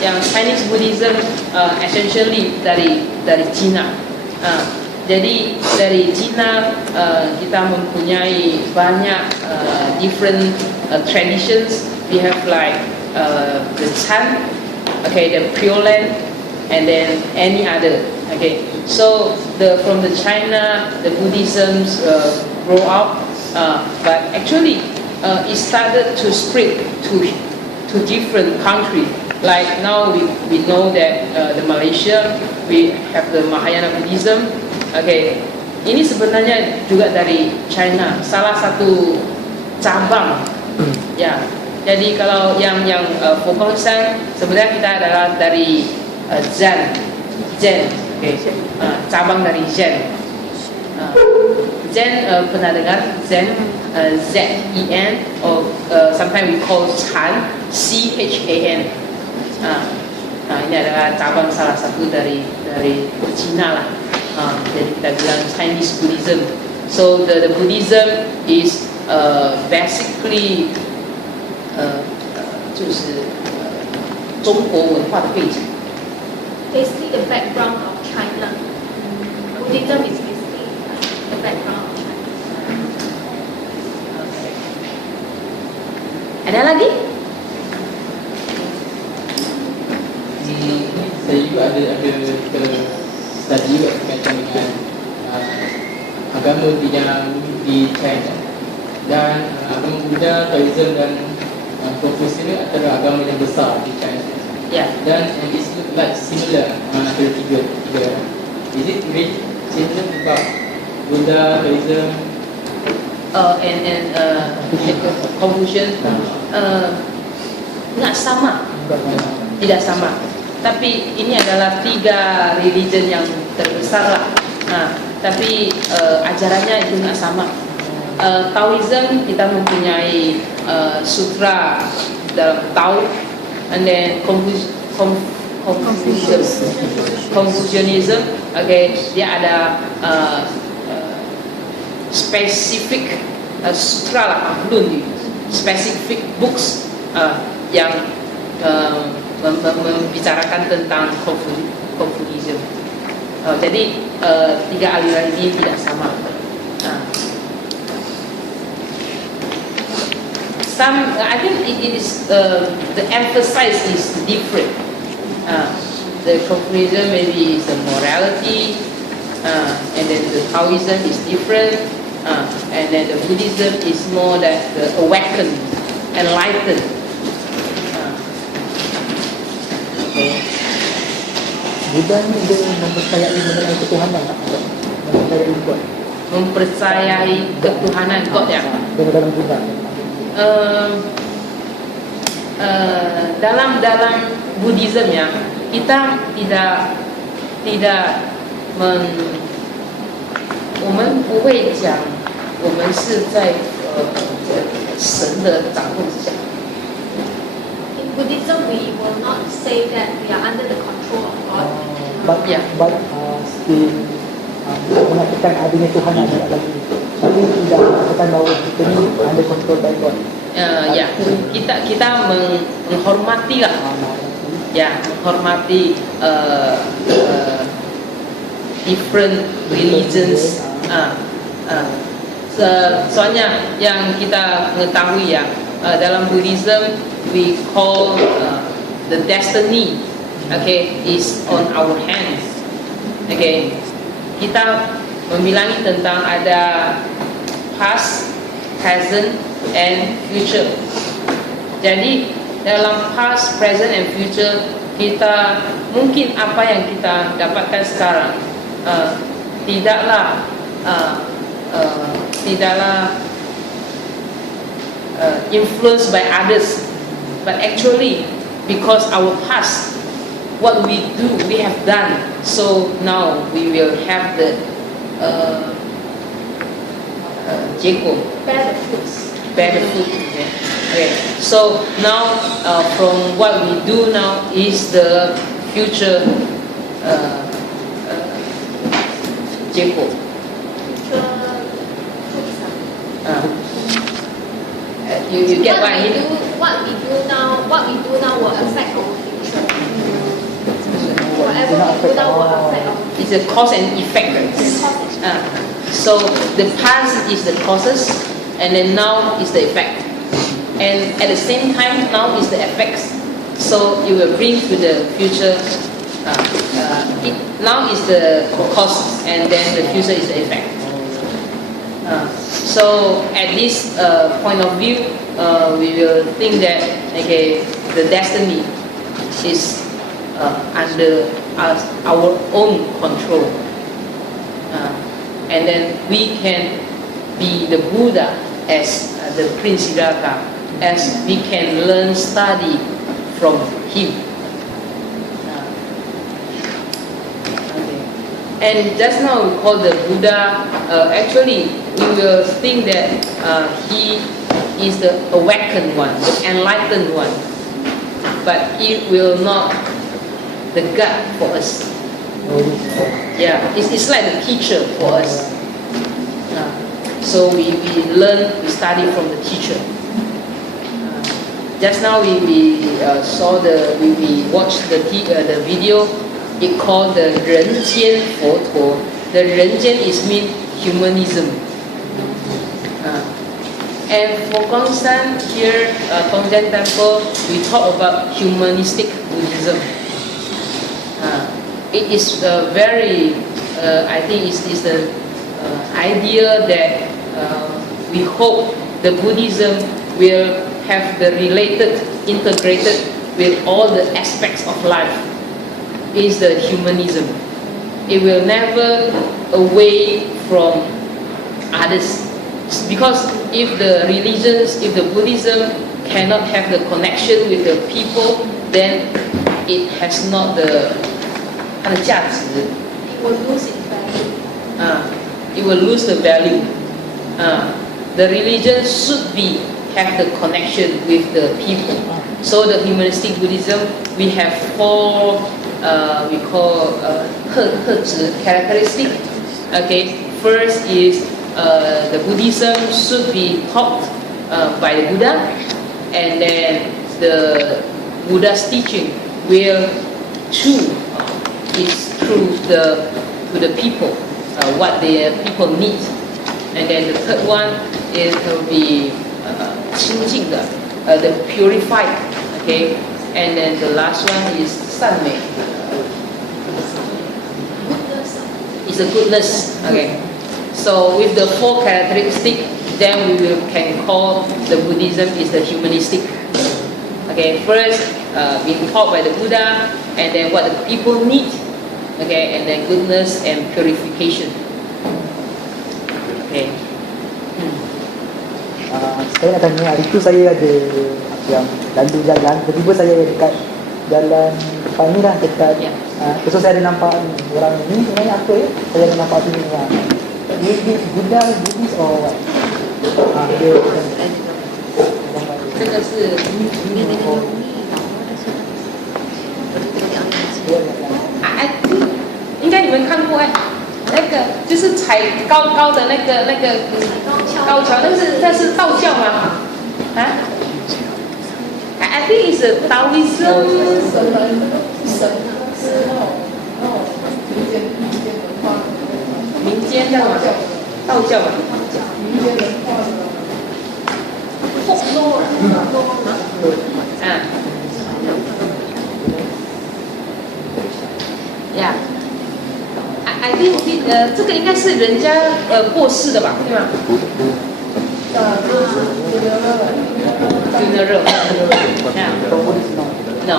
yang Chinese Buddhism essentially dari China. Jadi dari China kita mempunyai banyak different traditions. We have like the Chan, okay, the Pure Land, and then any other. Okay, so from the China, the Buddhisms grow up, but actually it started to spread to different countries. Like now we know that the Malaysia we have the Mahayana Buddhism. Okay, ini sebenarnya juga dari China, salah satu cabang. Ya, jadi kalau yang Fokosan sebenarnya kita adalah dari Zen, okay, cabang dari Zen. Zen pernah dengar Zen, Z-E-N, or sometimes we call Chan, C-H-A-N. Ini adalah cabang salah satu dari Cina lah. Jadi kita bilang Chinese Buddhism. So the Buddhism is basically 就是中国文化的背景。Basically the background of China. Buddhism is basically the background of China. Ada lagi? Saya juga ada study juga berkaitan dengan agama yang di China, dan agama Buddha, Taoism dan Confucius adalah agama yang besar di China. Yeah. Dan it's like similar antara tiga. Is it very similar about Buddha, Taoism? And Confucian nggak sama, tidak sama. Tapi ini adalah 3 religion yang terbesar lah. Tapi ajarannya itu nggak sama. Taoism kita mempunyai sutra dalam Tao, and then Confucianism, okay, dia ada specific sutra lah, specific books yang membicarakan tentang Confucianism. Jadi 3 aliran ini tidak sama. I think it is the emphasis is different. The Confucianism maybe is the morality, and then the Taoism is different, and then the Buddhism is more like the awakened, enlightened. Buddha ni dia mempercayai mengenai ketuhanan tak? Mempercayai God. Mempercayai ketuhanan God ya. Dalam Buddha. Dalam Buddhism ya, kita tidak 我们不会讲我们是在神的掌控之下。In Buddhism, we will not say that we are under the control of God. But still mengatakan adanya Tuhan ada lagi. Tapi tidak mengatakan bahawa kita ni under control by God. Ya, kita menghormati lah. Ya, menghormati different religions. Soalnya yang kita mengetahui ya, dalam Buddhism we call the destiny, okay, is on our hands. Okay, kita membilangi tentang ada past, present, and future. Jadi dalam past, present, and future, kita mungkin apa yang kita dapatkan sekarang tidaklah influenced by others, but actually because our past, what we do, we have done, so now we will have the Bear the fruits. Okay. So now from what we do now is the future Jeko. You get what I mean? What we do now will affect our future. Whatever we do now will affect our future. It's a cause and effect. So the past is the causes, and then now is the effect. And at the same time, now is the effects. So it will bring to the future. Now is the cause, and then the future is the effect. So at this point of view, we will think that okay, the destiny is under our own control, and then we can be the Buddha as the Prince Siddhartha, as we can learn, study from him. And just now we call the Buddha, actually we will think that he is the awakened one, the enlightened one, but he will not the God for us. Yeah, it's like the teacher for us. So we learn, we study from the teacher. Just now we saw we watched the video. It called the 人间佛陀. The 人间 is mean humanism. And for Gongsan here, Tongjian Temple, we talk about humanistic Buddhism. It is very, I think it's the idea that we hope the Buddhism will have the related, integrated with all the aspects of life. Is the humanism. It will never away from others. Because if the religions, if the Buddhism cannot have the connection with the people, then it has not the 它的价值。It will lose its value. It will lose the value. The religion should have the connection with the people. So the humanistic Buddhism, we have 4 we call 特质 characteristic. Okay, first is the Buddhism should be taught by the Buddha, and then the Buddha's teaching will it's through to the people what the people need. And then the third one is will be 清净的 the purified. Okay, and then the last one is 善美 is a goodness. Okay, so with the 4 characteristics, then we can call the Buddhism is the humanistic. Okay, first being taught by the Buddha, and then what the people need. Okay, and then goodness and purification. Okay. Saya nak tanya, hari tu saya ada yang lalu jalan, tiba-tiba saya dekat jalan depan ni lah, dekat so saya ada nampak orang ni sebenarnya apa ya? Saya ada nampak sini lah. Dia Buddha, Buddhist or what? Dia 这个是应该你们看过那个就是踩高高的那个高桥，那是道教吗？I think it's a Taoism. 民间的嘛，道教嘛。Yeah. I think 这个应该是人家过世的吧，对吗？Funeral. Yeah. No.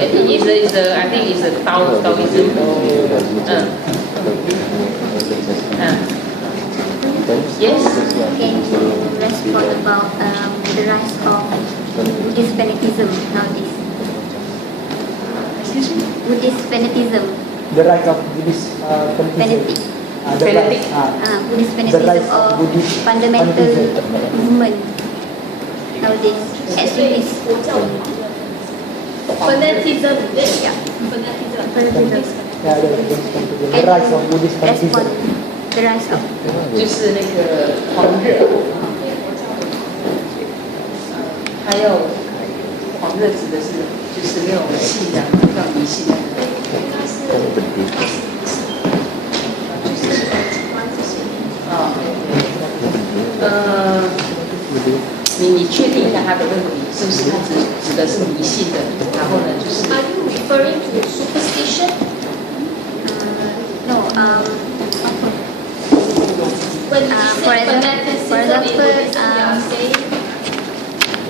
It's a I think it's a Taoism. Yes. Can you respond about the rise of Buddhist fanaticism nowadays? Excuse me? Buddhist fanaticism. the rise of Buddhist Fanatic. Buddhist the rise fanaticism of or Buddhist fundamental movement nowadays. Extremist. Fanatism. Yeah. Fanatism. the rise of Buddhist Respond. fanaticism. The rise of 就是那个狂热，还有狂热指的是就是那种信仰、那种迷信。你确定一下他的问题是不是他指的是迷信的？然后呢，就是 Are you referring to superstition? no. When For example,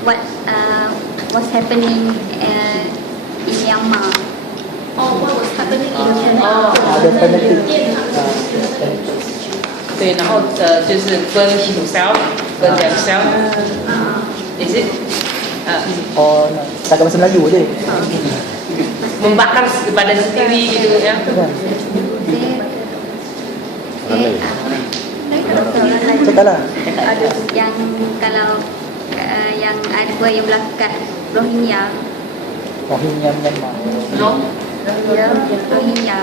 what was happening in Myanmar. what was happening in Myanmar. the fanatic. 对，然后就是分 himself，分 themselves。Is it？ Oh, cakap bahasa Melayu je. Membakar badan sendiri gitu ya. Cakaplah. Yang kalau yang ada buat yang berlaku kat Rohingya. Rohingya Myanmar. No. Ya, Rohingya.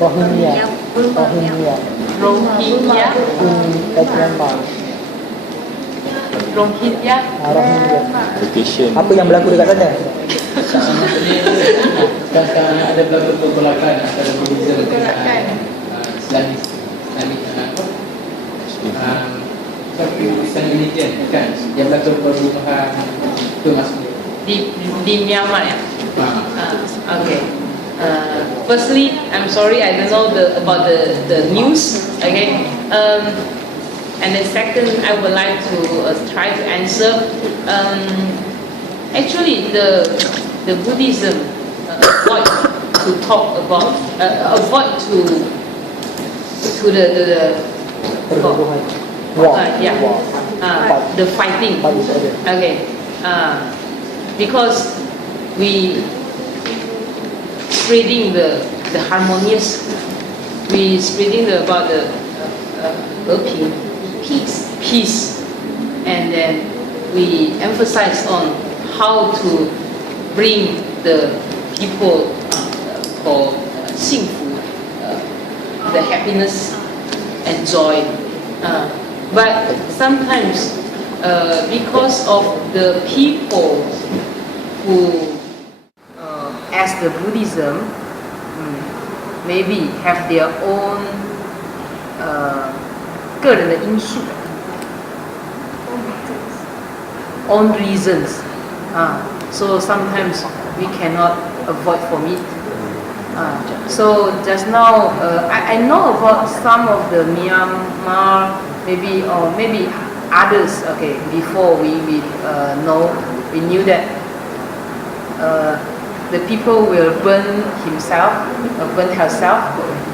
Rohingya. Rohingya. Rohingya. Kat Myanmar. Rohingya. Rohingya. Apa yang berlaku dekat sana? Sekarang ada berlaku pergolakan antara Buddhism dengan Islamic satu religion kan yang berlaku perubahan itu maksudnya di Myanmar ya. Okay. Firstly, I'm sorry, I don't know about the news. Okay. And then second, I would like to try to answer. Actually, the Buddhism avoid to talk about avoid to the the fighting. Okay. Because we spreading the harmonious, we spreading about the peace, and then we emphasize on how to bring the people for 幸福, the happiness and joy. But sometimes because of the people who as the Buddhism maybe have their own 个人的因素 own reasons, so sometimes we cannot avoid from it. So just now I know about some of the Myanmar, maybe or maybe others. Okay, before we knew that the people will burn herself.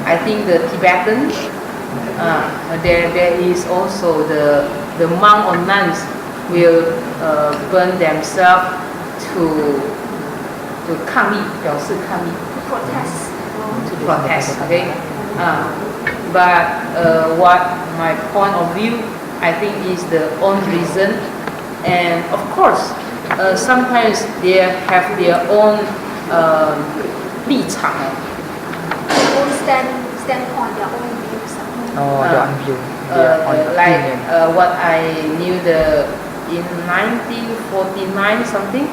I think the Tibetan, there is also the monk or nuns will burn themselves to 抗议，表示抗议。To protest. Okay. But what my point of view, I think, is the own reason, and of course, sometimes they have their own 立场。Own standpoint, their own views. Their own view. Like what I knew in 1949 something.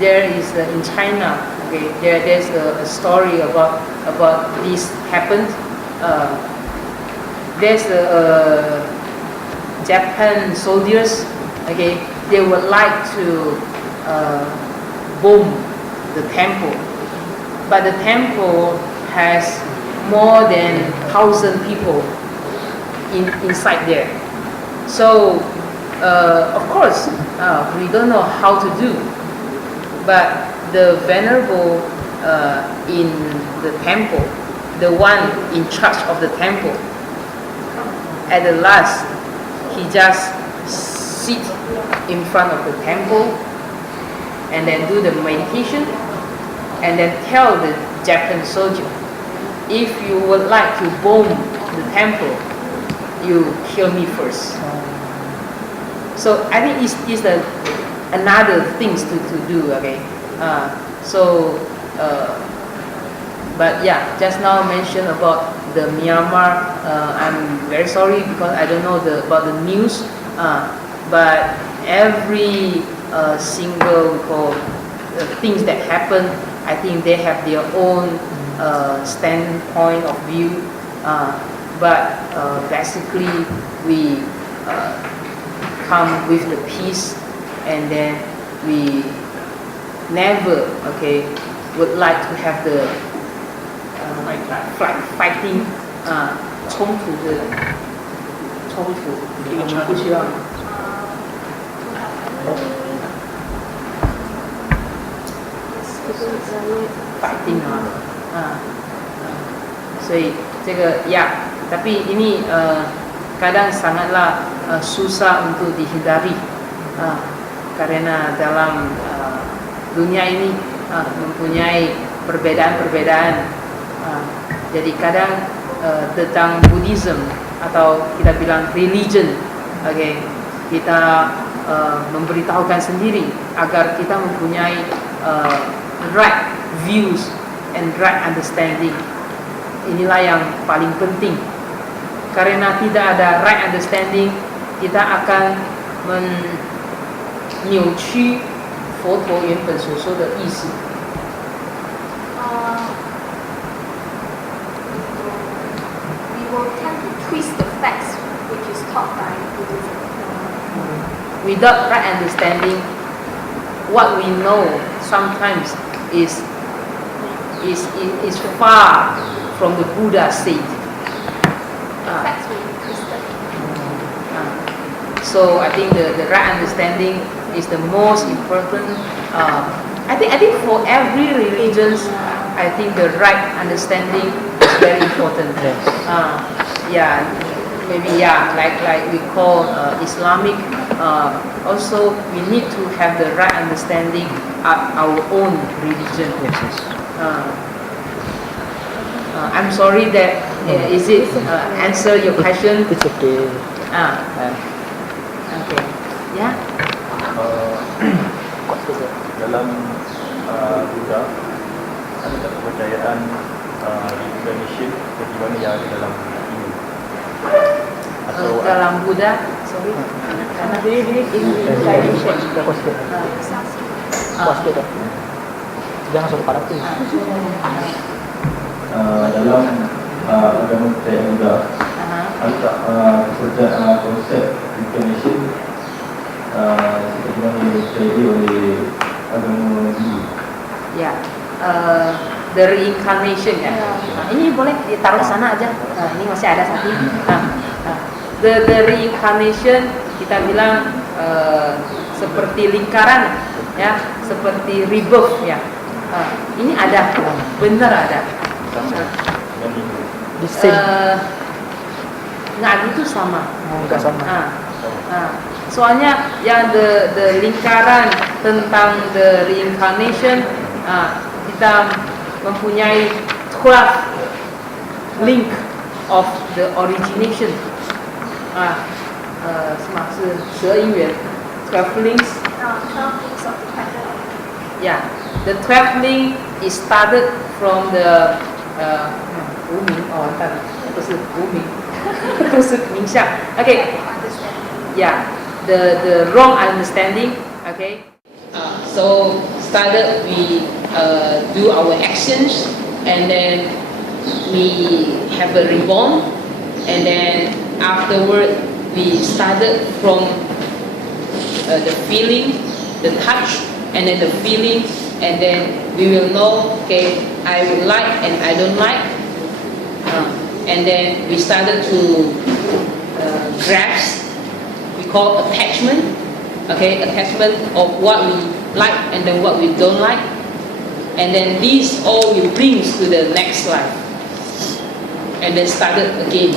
There is in China. Okay, there's a story about this happened. There's Japan soldiers. Okay, they would like to bomb the temple, but the temple has more than 1,000 people inside there. So of course we don't know how to do, but the venerable in the temple, the one in charge of the temple, at the last he just sit in front of the temple and then do the meditation and then tell the Japanese soldier, if you would like to bomb the temple, you kill me first. So I think it's another things to do. Okay. But yeah, just now mentioned about the Myanmar. I'm very sorry because I don't know about the news. But every single things that happen, I think they have their own standpoint of view. But basically, we come with the peace, and then we never would like to have the fighting 冲突，我们不希望。fighting so这个tapi ini kadang sangatlah susah untuk dihindari karena dalam dunia ini mempunyai perbedaan-perbedaan. Jadi kadang tentang Buddhism atau kita bilang religion, kita memberitahukan sendiri agar kita mempunyai right views and right understanding. Inilah yang paling penting. Karena tidak ada right understanding, kita akan 扭曲佛陀原本所说的意思。We will tend to twist the facts, which is is taught by Buddhism. Without right understanding, what we know sometimes is far from the Buddha state. That's really twisted. So I think the right understanding is the most important. I think for every religion, I think the right understanding is very important. Like we call Islamic. Also, we need to have the right understanding of our own religion. I'm sorry that is it answer your question? It's okay. Okay. Yeah. Dalam Buddha ada tak kepercayaan reincarnation bagaimana yang ada dalam ini? Atau Dalam Buddha, sorry. Jangan suruh pada tu. dalam agama percayaan Buddha ada tak kepercayaan konsep reincarnation seperti mana yang dipercayai oleh agama Hindu? Ya, the reincarnation ya. Ini boleh ditaruh sana aja. Ini masih ada satu. The reincarnation kita bilang seperti lingkaran ya, seperti rebirth ya. Ini ada, benar ada. Nggak gitu sama. Enggak sama. Soalnya yang the lingkaran tentang the reincarnation, kita mempunyai 12 link of the origination. 是12因缘 12 links. 12 links of the pattern. Yeah, the 12 link is started from the 无名完蛋了，不是无名，都是名相。Okay. Yeah, the wrong understanding. Okay. So started we do our actions, and then we have a reborn, and then afterward we started from the feeling, the touch, and then the feeling, and then we will know, okay, I would like and I don't like, and then we started to grasp. We call attachment, okay, attachment of what we like and then what we don't like, and then these all will bring to the next life, and then started again.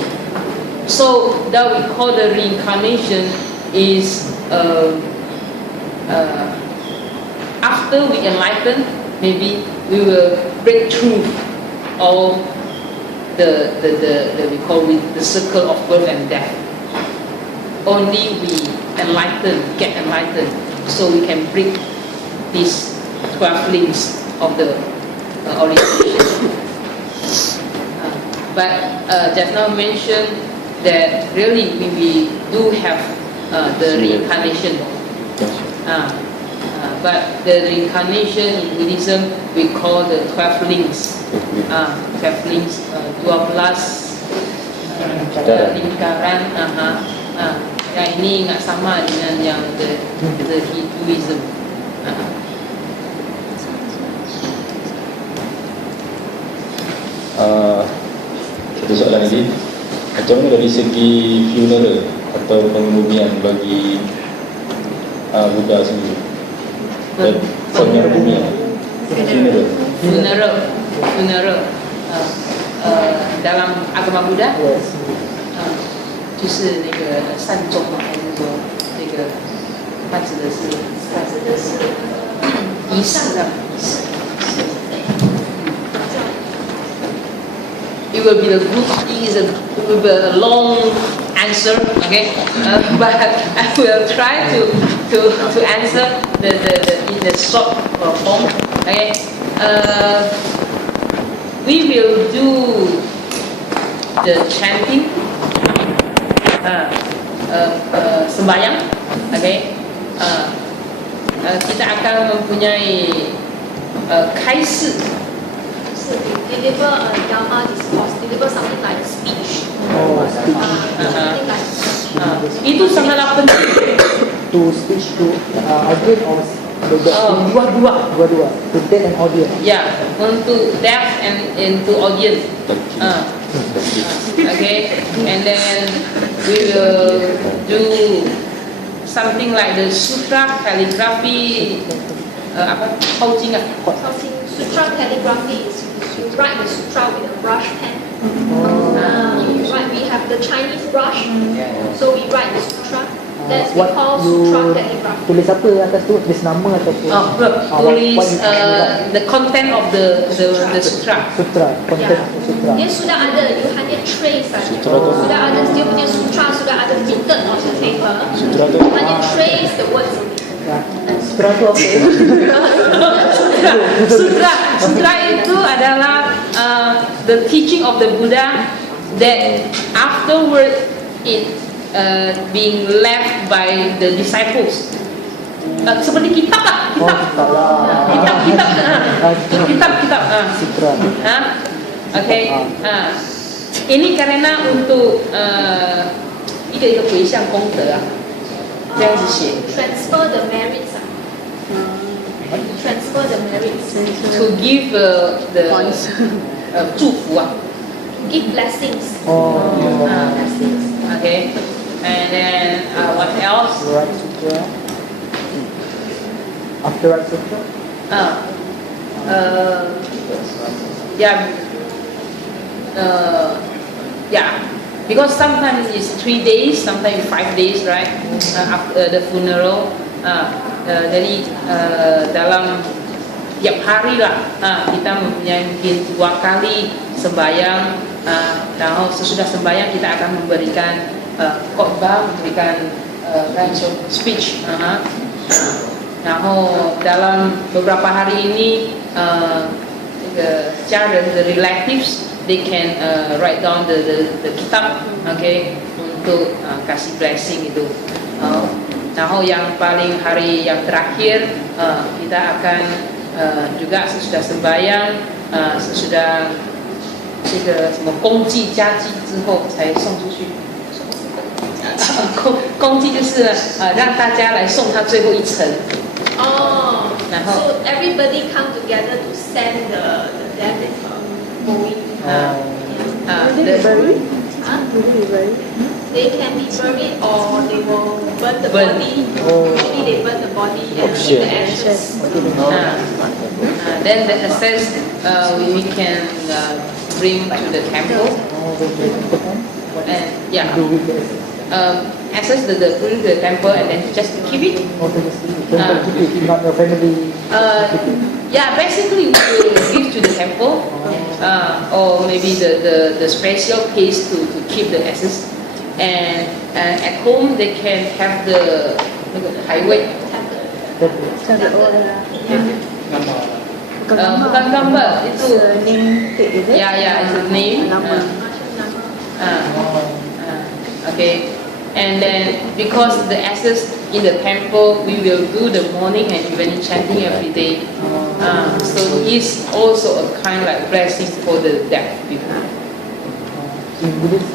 So that we call the reincarnation is after we enlighten, maybe we will break through all the we call it the circle of birth and death. Only we get enlightened, so we can break these 12 links of the origination. But just now mentioned that really we do have the reincarnation. But the reincarnation in Buddhism we call the 12 links. 12 links, 12 lingkaran. Yang ini nggak sama dengan yang the Hinduism. Satu soalan lagi, macam mana dari segi funeral atau pengebumian bagi Buddha sendiri? Dan pengebumian, funeral dalam agama Buddha 就是那个善终嘛，还是说这个它指的是仪式啊？ It will be it will be a long answer, okay? But I will try to answer in the short form, okay? We will do the chanting, sembahyang, okay? Kita akan mempunyai 开示。 Deliver a Dharma discourse, deliver something like speech. Something like Itu sangatlah penting. To speech to audience or dua-dua to deaf and audience. Ya, untuk deaf and into audience. Okay, and then we will do something like the sutra calligraphy. Apa? Hojing ah. Sutra calligraphy is you write the sutra with a brush pen. We have the Chinese brush, so we write the sutra. That's we call sutra calligraphy. Tulis apa atas tu? Tulis nama ataupun? Tulis the content of the sutra. Sutra, content sutra. Dia sudah ada, you hanya trace saja. Sudah ada dia punya sutra, sudah ada written on the paper. Hanya trace the words. Sutra tu apa? Sutra itu adalah the teaching of the Buddha that afterward it being left by the disciples. Seperti kitab lah, kitab. Sutra. Okay. Ini karena untuk 一个回向功德啊，这样子写。Transfer the merits. Transfer the merits. To give the 祝福啊。Give blessings. Blessings. Okay. And then what else? Right sutra. After right sutra. Yeah. Because sometimes it's 3 days, sometimes 5 days, right? After the funeral. Jadi dalam tiap hari lah kita mempunyai mungkin 2 kali sembahyang. Dan sesudah sembahyang kita akan memberikan khotbah, memberikan speech. Dalam beberapa hari ini the relatives they can write down the kitab, okay, untuk kasih blessing itu. Yang paling hari yang terakhir kita akan juga sesudah sembahyang, sesudah 这个什么公祭家祭之后才送出去。公祭就是让大家来送他最后一程。然后 So everybody come together to send the dead going. They can be buried or they will burn the body. Maybe they burn the body and leave the ashes. Then the access we can bring to the temple. And access the temple and then just keep it. Not your family. Basically we will give to the temple, or maybe the special place to keep the essence. And at home they can have the highway. Bukan gambar, itu name tag, is it? it's a name. Okay. And then because the access in the temple, we will do the morning and evening chanting every day. So it's also a kind of like blessing for the deaf people. In Buddhist,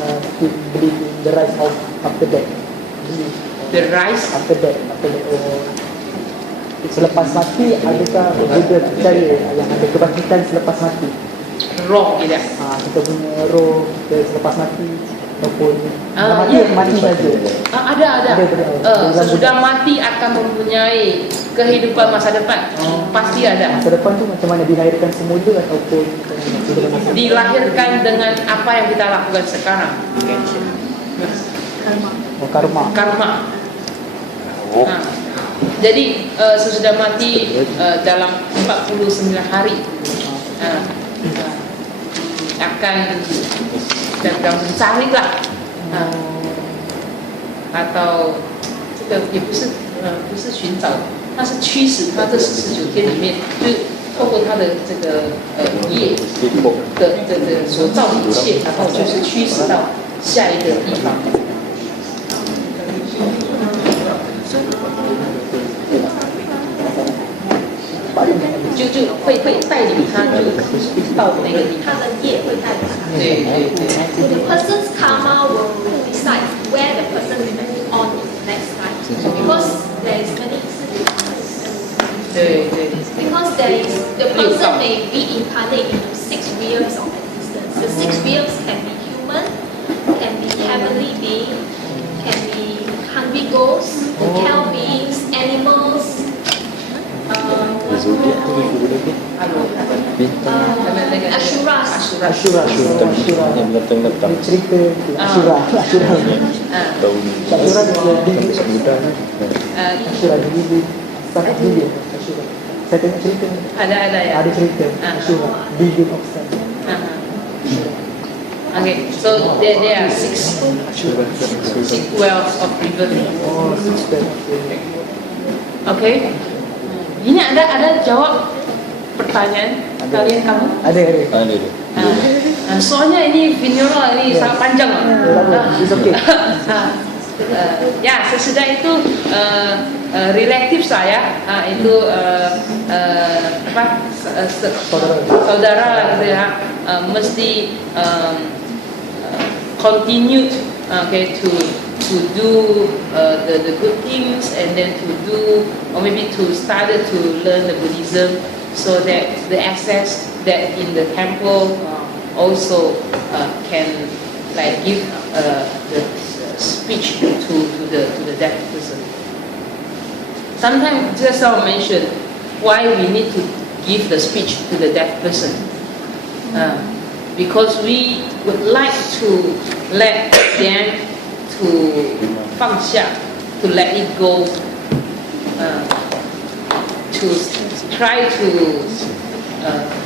believe in the rise of after death. The rise after death. Selepas mati, adakah Buddha percaya yang ada kebangkitan selepas mati? Roh tidak? Kita punya roh selepas mati ataupun mati saja. Ada. Sesudah mati akan mempunyai kehidupan masa depan. Pasti ada. Masa depan tu macam mana, dilahirkan semula ataupun dilahirkan dengan apa yang kita lakukan sekarang. Karma. Jadi sesudah mati dalam 49 hari akan sedang mencari lah, atau 这个也不是寻找，它是驱使它这49天里面，就是透过它的这个业的所造的一切，然后就是驱使到下一个地方。就会带领他就到那个地方。他的业会带领他。对。So the person's karma will decide where the person 对对 Because the person may reincarnate into 6 realms of existence. The 6 realms can be human, can be heavenly being, can be hungry ghosts, cow beings, animals, Ashuras. Asyura. yang datang-datang. Cerita Asyura. Asyura jadi sangat dia. Asyura. Saya tengok cerita. ada ya. Ada cerita Asyura. Billion of Sun. Okay, so there are six wells of river. Oh, 6 wells. Okay. Ini ada jawab pertanyaan kalian kamu? Ada. Soalnya ini binaural ini sangat panjang. It's okay. Ya, sesudah itu relatif saya itu saudara gitu ya, mesti continued to do the good things, and then to do, or maybe to start to learn the Buddhism, so that the access that in the temple also can like give the speech to the deaf person. Sometimes just I mention why we need to give the speech to the deaf person, because we would like to let them to 放下, to let it go, to try to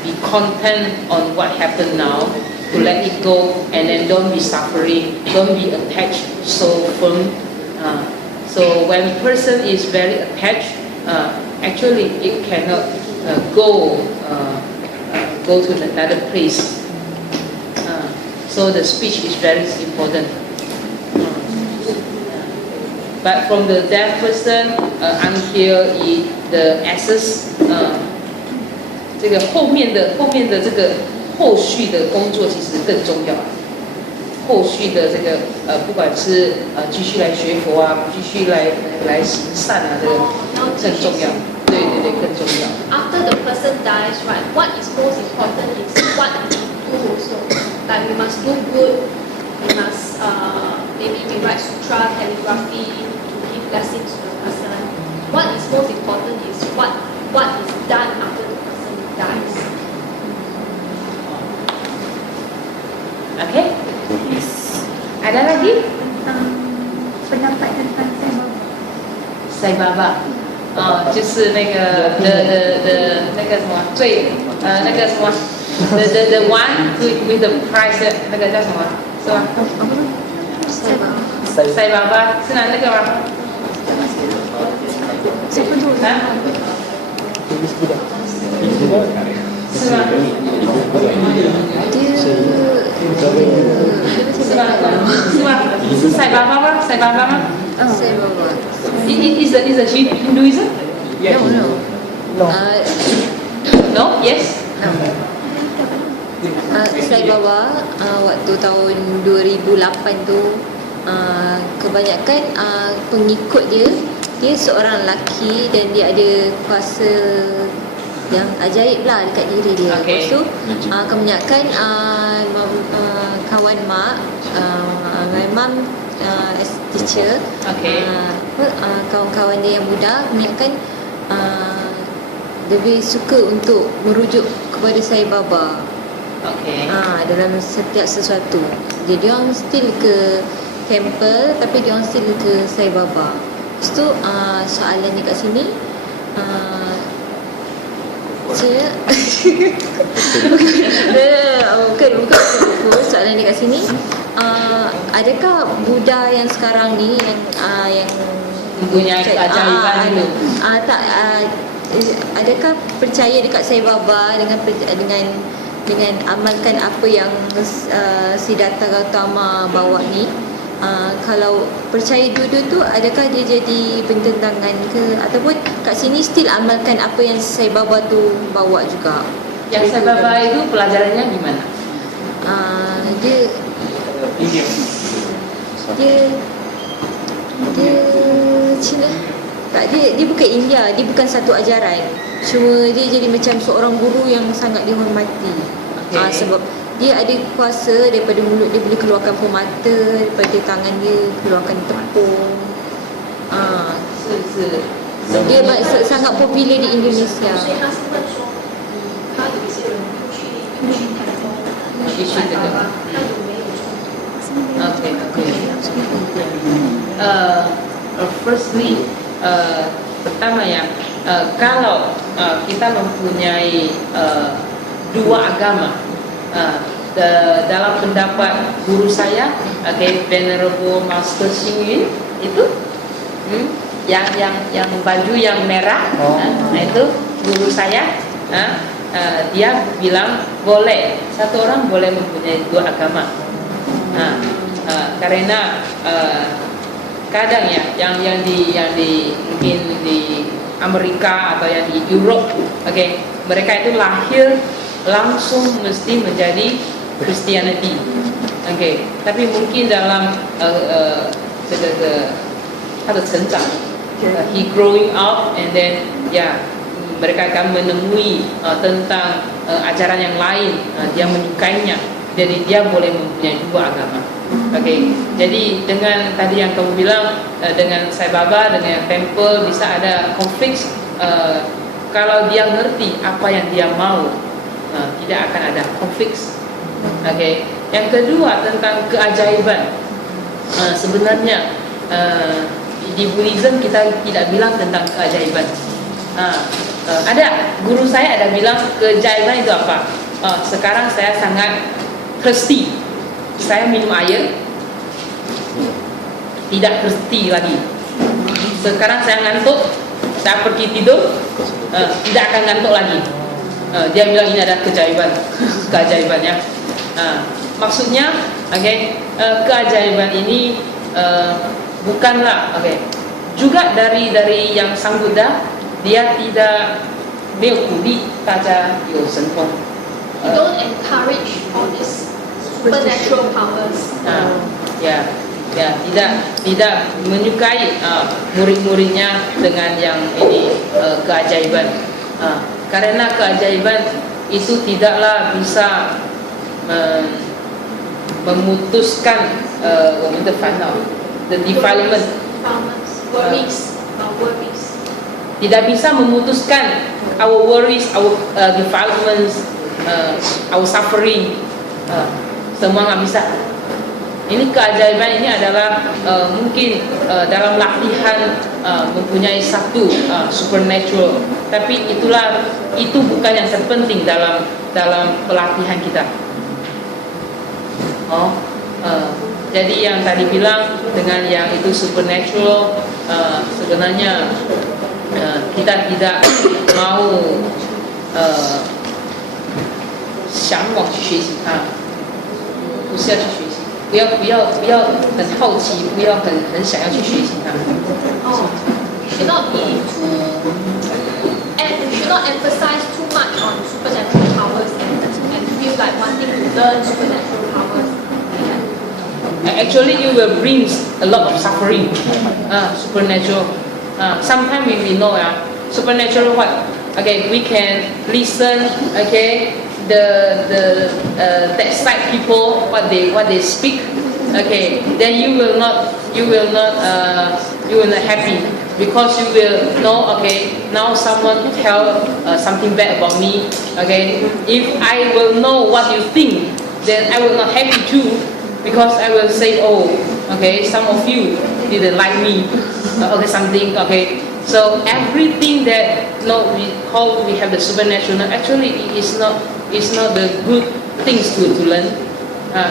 be content on what happened now, to let it go, and then don't be suffering, don't be attached so firm. So when person is very attached, actually it cannot go to another place. So the speech is very important. But from the deaf person until the access, 这个后面的这个后续的工作其实更重要。后续的这个不管是继续来学佛啊，继续来行善啊，这个更重要。对，更重要。After the person dies, right, what is most important is what we do also. Like we must do good. We must maybe we write sutra, calligraphy to give blessings to the person. What is most important is what is done after the person dies. Okay. Ada lagi? Pendapat tentang Sai Baba. 就是那个那个什么最那个什么 the one with the prize 那个叫什么？是吧？Sai Baba 是那个吗？是吗？是吗？是Sai Baba吗？Sai Baba吗Sai Baba. Is a Hinduism? No. No? Yes? Sai Baba waktu tahun 2008 tu kebanyakan pengikut dia seorang lelaki dan dia ada kuasa yang ajaib lah dekat diri dia. Okay. So kebanyakan kawan mak, my mum as teacher, Okay. kawan-kawan dia yang muda kebanyakan lebih suka untuk merujuk kepada Sai Baba. Okay. Dalam setiap sesuatu. Jadi dia orang still ke temple tapi dia orang still ke Sai Baba. Lepas tu soalannya kat sini bukan soalan dia kat sini. Adakah Buddha yang sekarang ni yang mempunyai keajaiban itu? Adakah percaya dekat Sai Baba dengan amalkan apa yang Siddhartha Gautama bawa ni? Kalau percaya dua-dua tu, adakah dia jadi bertentangan ke, ataupun kat sini still amalkan apa yang Sai Baba tu bawa juga? Yang Sai Baba itu pelajarannya gimana? Dia Cina. Tak, dia bukan India, dia bukan satu ajaran. Cuma dia jadi macam seorang guru yang sangat dihormati. Sebab dia ada kuasa, daripada mulut dia boleh keluarkan permata, daripada tangan dia keluarkan tepung. Dia sangat popular di Indonesia. 所以他是问说，他有一些人去台东去拜爸爸，他有没有冲突？ Firstly, pertama ya, kalau kita mempunyai dua agama, dalam pendapat guru saya, Venerable Master Xing Yun itu, yang baju yang merah, itu guru saya, dia bilang boleh, satu orang boleh mempunyai dua agama. Karena kadang ya, yang di mungkin di Amerika atau yang di Europe, mereka itu lahir langsung mesti menjadi Christianity, tapi mungkin dalam 他的成长 he growing up and then mereka akan menemui tentang ajaran yang lain, dia menyukainya, jadi dia boleh mempunyai dua agama. Jadi dengan tadi yang kamu bilang, dengan Sai Baba, dengan temple bisa ada konflik. Kalau dia ngerti apa yang dia mau, tidak akan ada konflik. Yang kedua tentang keajaiban. Sebenarnya di Buddhism kita tidak bilang tentang keajaiban. Ada guru saya ada bilang keajaiban itu apa? Sekarang saya sangat thirsty, saya minum air, tidak thirsty lagi. Sekarang saya ngantuk, saya pergi tidur, tidak akan ngantuk lagi. Dia bilang ini ada keajaibannya. Maksudnya, keajaiban ini bukanlah, juga dari yang Sang Buddha, dia tidak 没有鼓励大家有神通。 You don't encourage all these supernatural powers. Tidak menyukai murid-muridnya dengan yang ini keajaiban. Karena keajaiban itu tidaklah bisa memutuskan the defilement, worries. tidak bisa memutuskan our worries, our defilements, our suffering, semua nggak bisa. Ini keajaiban ini adalah mungkin dalam latihan mempunyai satu supernatural, tapi itu bukan yang terpenting dalam pelatihan kita. Jadi yang tadi bilang dengan yang itu supernatural, sebenarnya kita tidak mau 向往去学习它，不是要去学习，不要很好奇，不要很想要去学习它。Should not be too, and we should not emphasize too much on supernatural powers and feel like wanting to learn supernatural powers. Actually, you will bring a lot of suffering. Supernatural. Sometimes we know supernatural what? We can listen. The that side people what they speak. Then you will not happy because you will know. Now someone tell something bad about me. If I will know what you think, then I will not happy too. Because I will say, some of you didn't like me, something, So everything that we have the supernatural, actually it's not the good things to learn.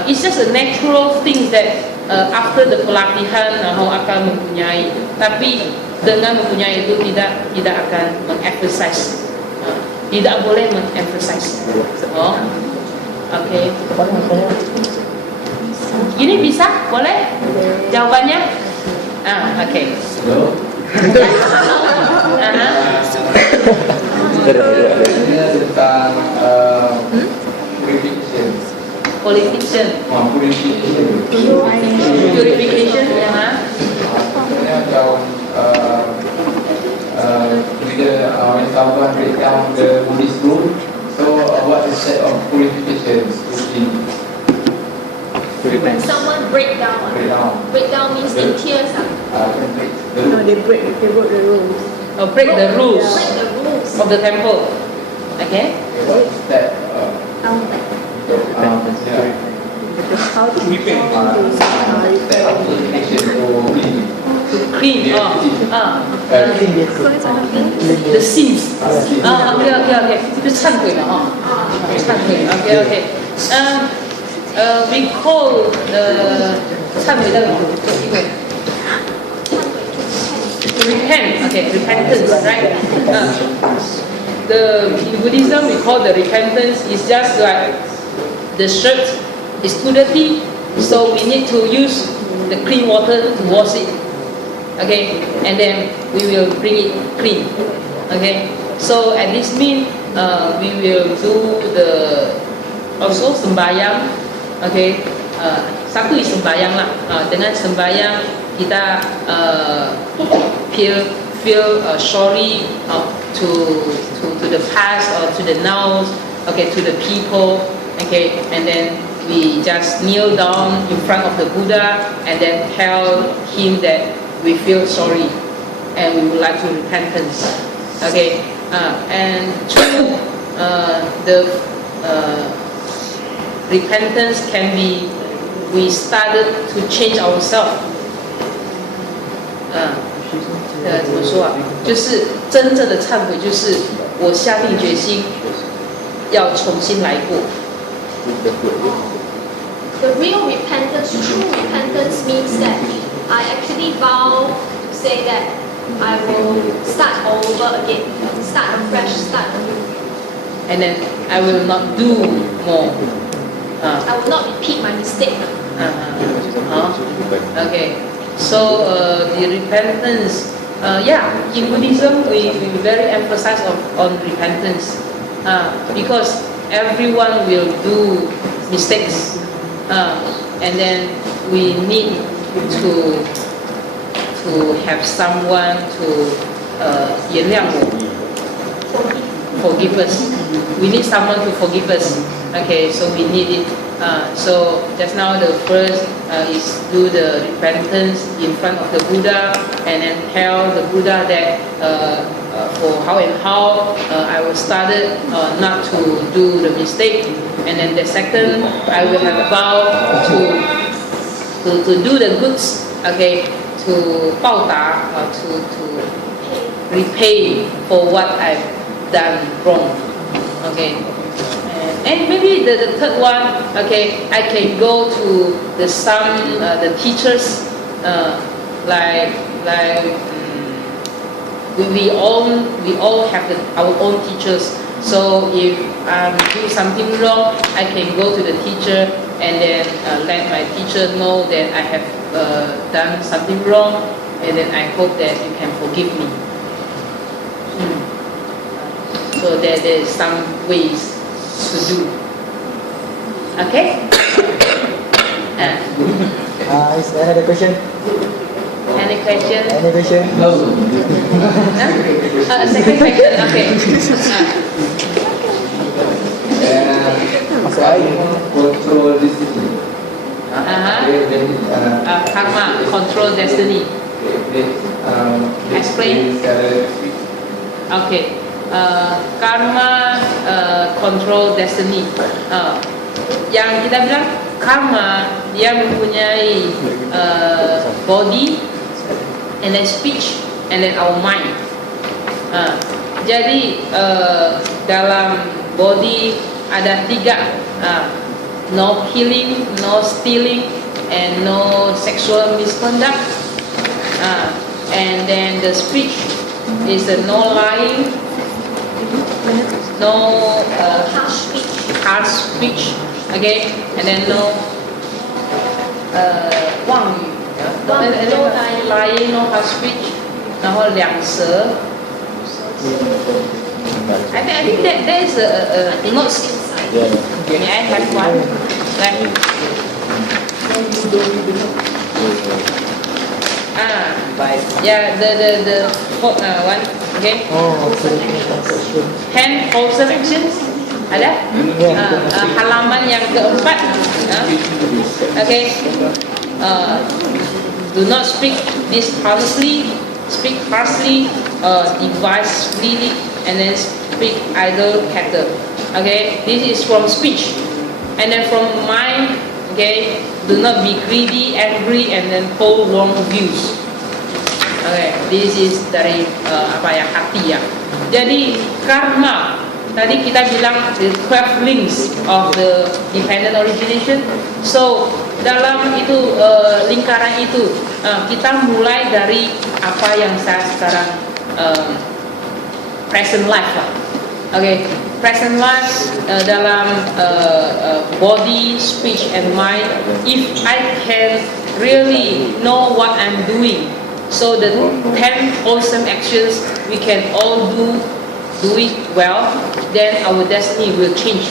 It's just a natural thing that after the pelatihan akan mempunyai. Tapi dengan mempunyai itu tidak akan mengemphasize. Tidak boleh mengemphasize. Ini bisa? Boleh? Jawabannya? Tentang Purification. Purification. when someone break down the Buddhist rule, so what is set of purifications to clean? When someone break down means in tears. No, they broke the rules. Break the rules Break the rules. of the temple. Okay. What is that? How to Set of purification to clean. Clean. The sins. Okay. 就忏悔了哈。忏悔。Okay. We call 忏悔叫什么？英文。Repent. Okay. Repentance. Right. In Buddhism we call the repentance is just like the shirt is too dirty, so we need to use the clean water to wash it. Okay, and then we will bring it clean. Okay, so at this mean we will do the also sembahyang. Okay, satu is sembahyang lah. Dengan sembahyang kita feel sorry to the past or to the now. Okay, to the people. Okay, and then we just kneel down in front of the Buddha and then tell him that we feel sorry and we would like to repentance. Okay, and through the repentance can be we started to change ourselves. 怎么说啊？就是真正的忏悔，就是我下定决心要重新来过。The real repentance, true repentance means that I actually vow to say that I will start over again, start afresh, start anew. And then I will not do more. I will not repeat my mistake. Okay. So the repentance, in Buddhism we very emphasize on repentance because everyone will do mistakes, and then we need to have someone to 原谅我 forgive us. We need someone to forgive us. Okay, so we need it. So just now the first is do the repentance in front of the Buddha and then tell the Buddha that for how and how I will started not to do the mistake, and then the second I will have a vow to do the goods. Okay, to 报答 to repay for what I've done wrong. Okay. And maybe the third one, okay, I can go to the teachers, we all have our own teachers. So if I do something wrong, I can go to the teacher and then let my teacher know that I have done something wrong, and then I hope that you can forgive me. So there is some ways to do. Okay? Is there another question? Any question? Any question? No. Second question, okay. Control destiny. Karma, control destiny. Explain. Okay. Karma control destiny. Yang kita bilang karma, dia mempunyai body, and then speech, and then our mind. Jadi dalam body ada tiga, no killing, no stealing, and no sexual misconduct. And then the speech is no lying, no harsh speech, okay, and then no 妄语 lying, no harsh speech, 然后两舌。I think that is a not. May I have one? Like, yeah, the one Okay. Oh, okay. 10 wholesome actions. Ada? Halaman yang keempat. Okay. Do not speak dishonestly, speak harshly, devise freely, and then speak idle cattle. Okay. This is from speech. And then from mind. Okay. Do not be greedy, angry, and then hold wrong views. Okay. This is dari hati ya. Jadi karma. Tadi kita bilang the 12 links of the dependent origination. So dalam itu lingkaran itu kita mulai dari apa yang saya sekarang present life lah. Okay, present life dalam body, speech, and mind. If I can really know what I'm doing, so the 10 wholesome actions we can all do it well, then our destiny will change.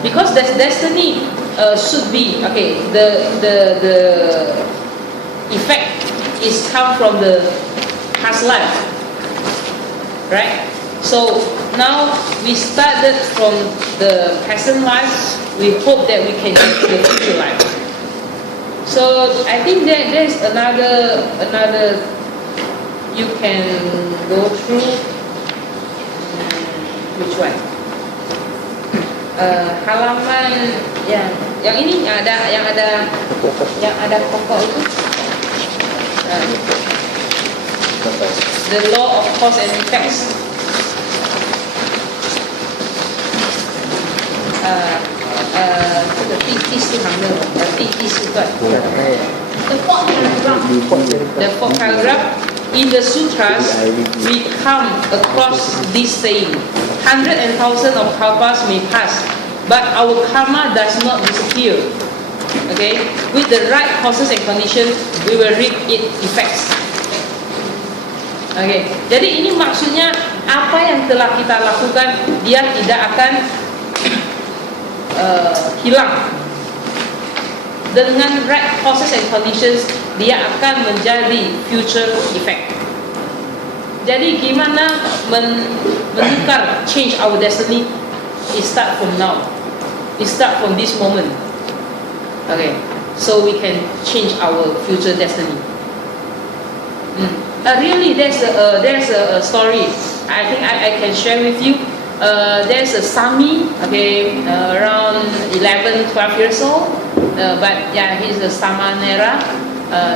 Because that destiny should be okay. The effect is come from the past life, right? So now we started from the present life. We hope that we can get to the future life. So I think that there's another you can go through. Which one? Halaman yang ini yang ada pokok itu. The law of cause and effects. The fourth paragraph. In the sutras, we come across this saying: 100 and 1,000 of kalpas may pass, but our karma does not disappear. Okay, with the right causes and conditions, we will reap its effects. Okay, jadi ini maksudnya apa yang telah kita lakukan, dia tidak akan hilang. Dengan right causes and conditions, dia akan menjadi future effect. Jadi gimana menukar, change our destiny? It start from now. It start from this moment. Okay, so we can change our future destiny. Really, there's a story. I think I can share with you. There's a Sami, okay, around 11, 12 years old. But yeah, he's a Samanera,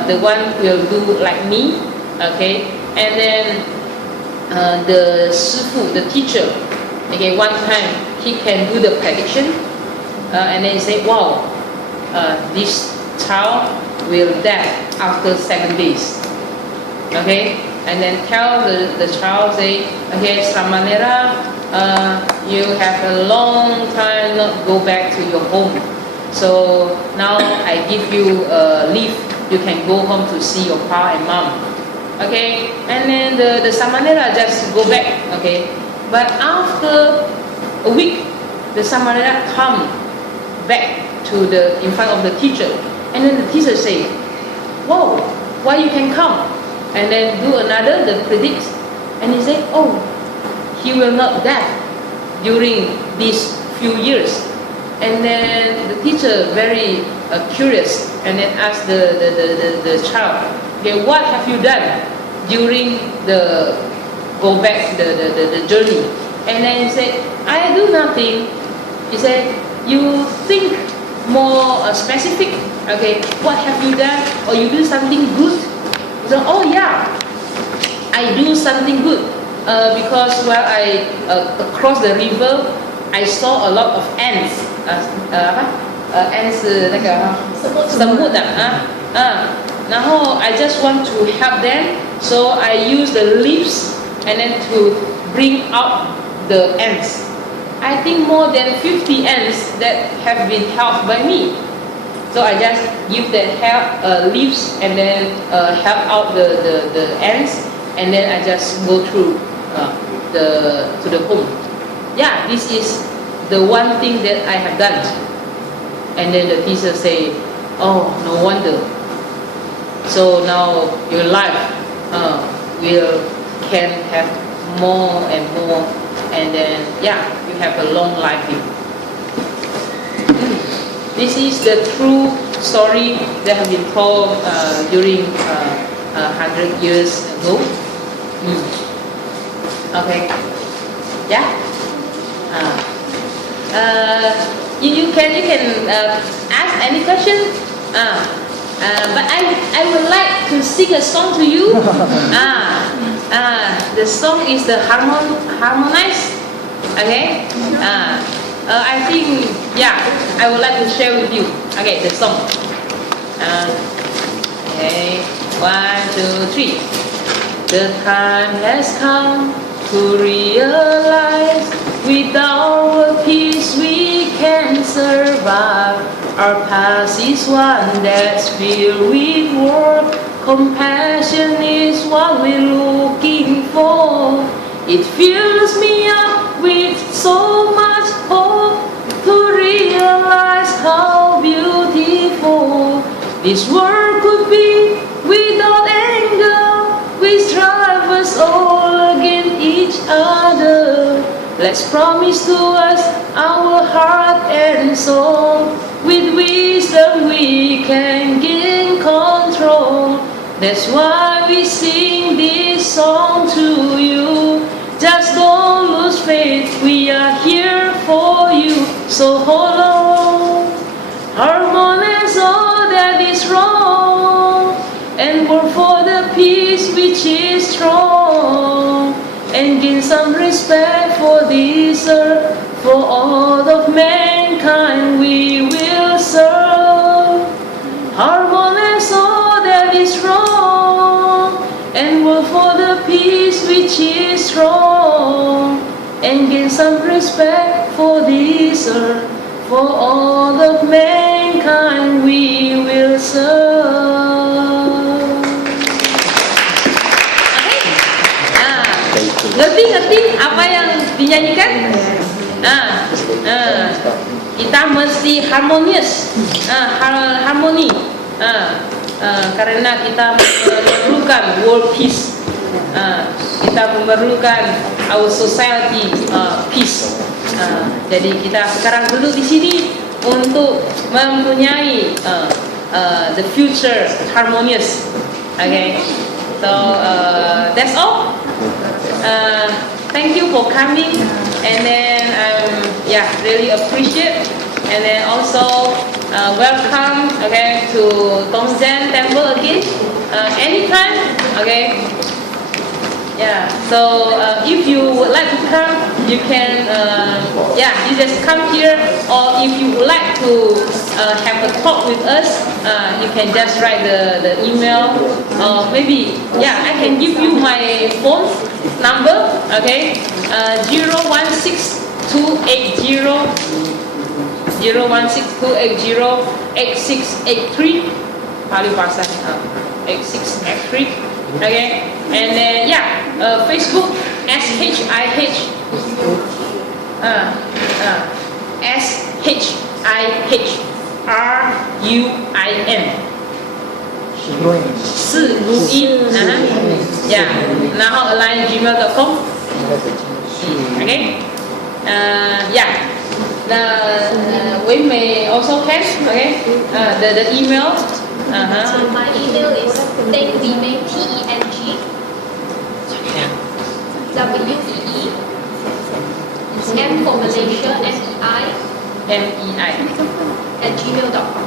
the one will do like me, okay. And then the Sifu, the teacher, okay, one time he can do the prediction, and then he say, wow, this child will die after 7 days, okay. And then tell the child, say, okay, Samanera, you have a long time not go back to your home. So now I give you leave. You can go home to see your pa and mom. Okay, and then the Samanera just go back. Okay, but after a week, the Samanera come back to in front of the teacher, and then the teacher say, "Whoa, why you can come?" And then do another the predict, and he say, "Oh, he will not die during these few years." And then the teacher very curious, and then asked the child, okay, what have you done during the go back the journey? And then he said, I do nothing. He said, you think more specific. Okay, what have you done? Or you do something good? He said, oh yeah, I do something good because while I across the river, I saw a lot of ants. Ants 那个生物的然后 I just want to help them, so I use the leaves and then to bring out the ants. I think more than 50 ants that have been helped by me. So I just give the leaves and then help out the ants, and then I just go through to the home. Yeah, this is the one thing that I have done. And then the teacher say, oh, no wonder. So now your life will can have more and more, and then yeah, you have a long life. This is the true story that have been told during 100 years ago. Okay. Yeah. You can ask any question. But I would like to sing a song to you. The song is the harmonize. Okay. I think I would like to share with you. Okay, the song. Okay, 1, 2, 3. The time has come to realize without world peace we can survive. Our past is one that's filled with war. Compassion is what we're looking for. It fills me up with so much hope to realize how beautiful this world could be without anger. We strive us all against each other. Let's promise to us our heart and soul. With wisdom we can gain control. That's why we sing this song to you. Just don't lose faith, we are here for you. So hold on, harmonize all that is wrong, and work for the peace which is strong, and gain some respect for this earth. For all of mankind we will serve. Harmonize all that is wrong, and work for the peace which is strong, and gain some respect for this earth. For all of mankind we will serve. Ngerti apa yang dinyanyikan? Kita mesti harmonious, harmoni, karena kita memerlukan world peace. Kita memerlukan our society peace. Jadi kita sekarang duduk di sini untuk mempunyai the future harmonious. Okay, so that's all. Thank you for coming, and then really appreciate, and then also welcome to Tongzhen Temple again anytime. Okay. Yeah, so if you would like to come, you can, you just come here, or if you would like to have a talk with us, you can just write the email, or maybe, I can give you my phone number, okay, 016-280-8683, Pali Bahasa, 8683, okay, and then Facebook, SHIH, SHIHRUIN, 4如一，然后 align@gmail.com， okay, we may also can, okay, the email. So my email is teng, WEE, M for Malaysia, MEI, @gmail.com.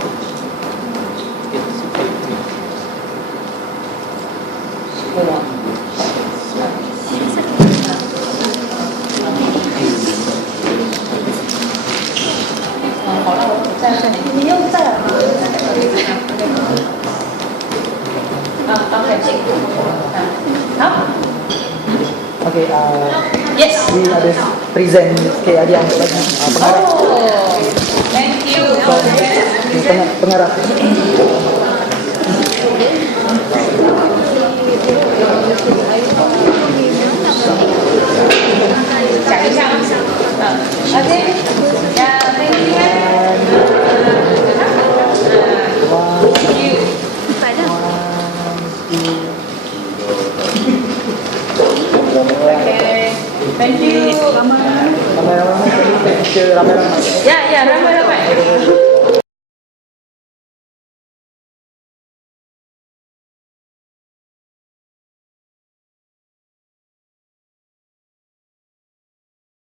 Okay, yes. we ada present sikit ada yang lagi pengarah. Thank you. Pengarah. Cari sama. Okay. Thank you. Thank you. you. Ramai-ramai, ramai-ramai. Ya, ramai-ramai.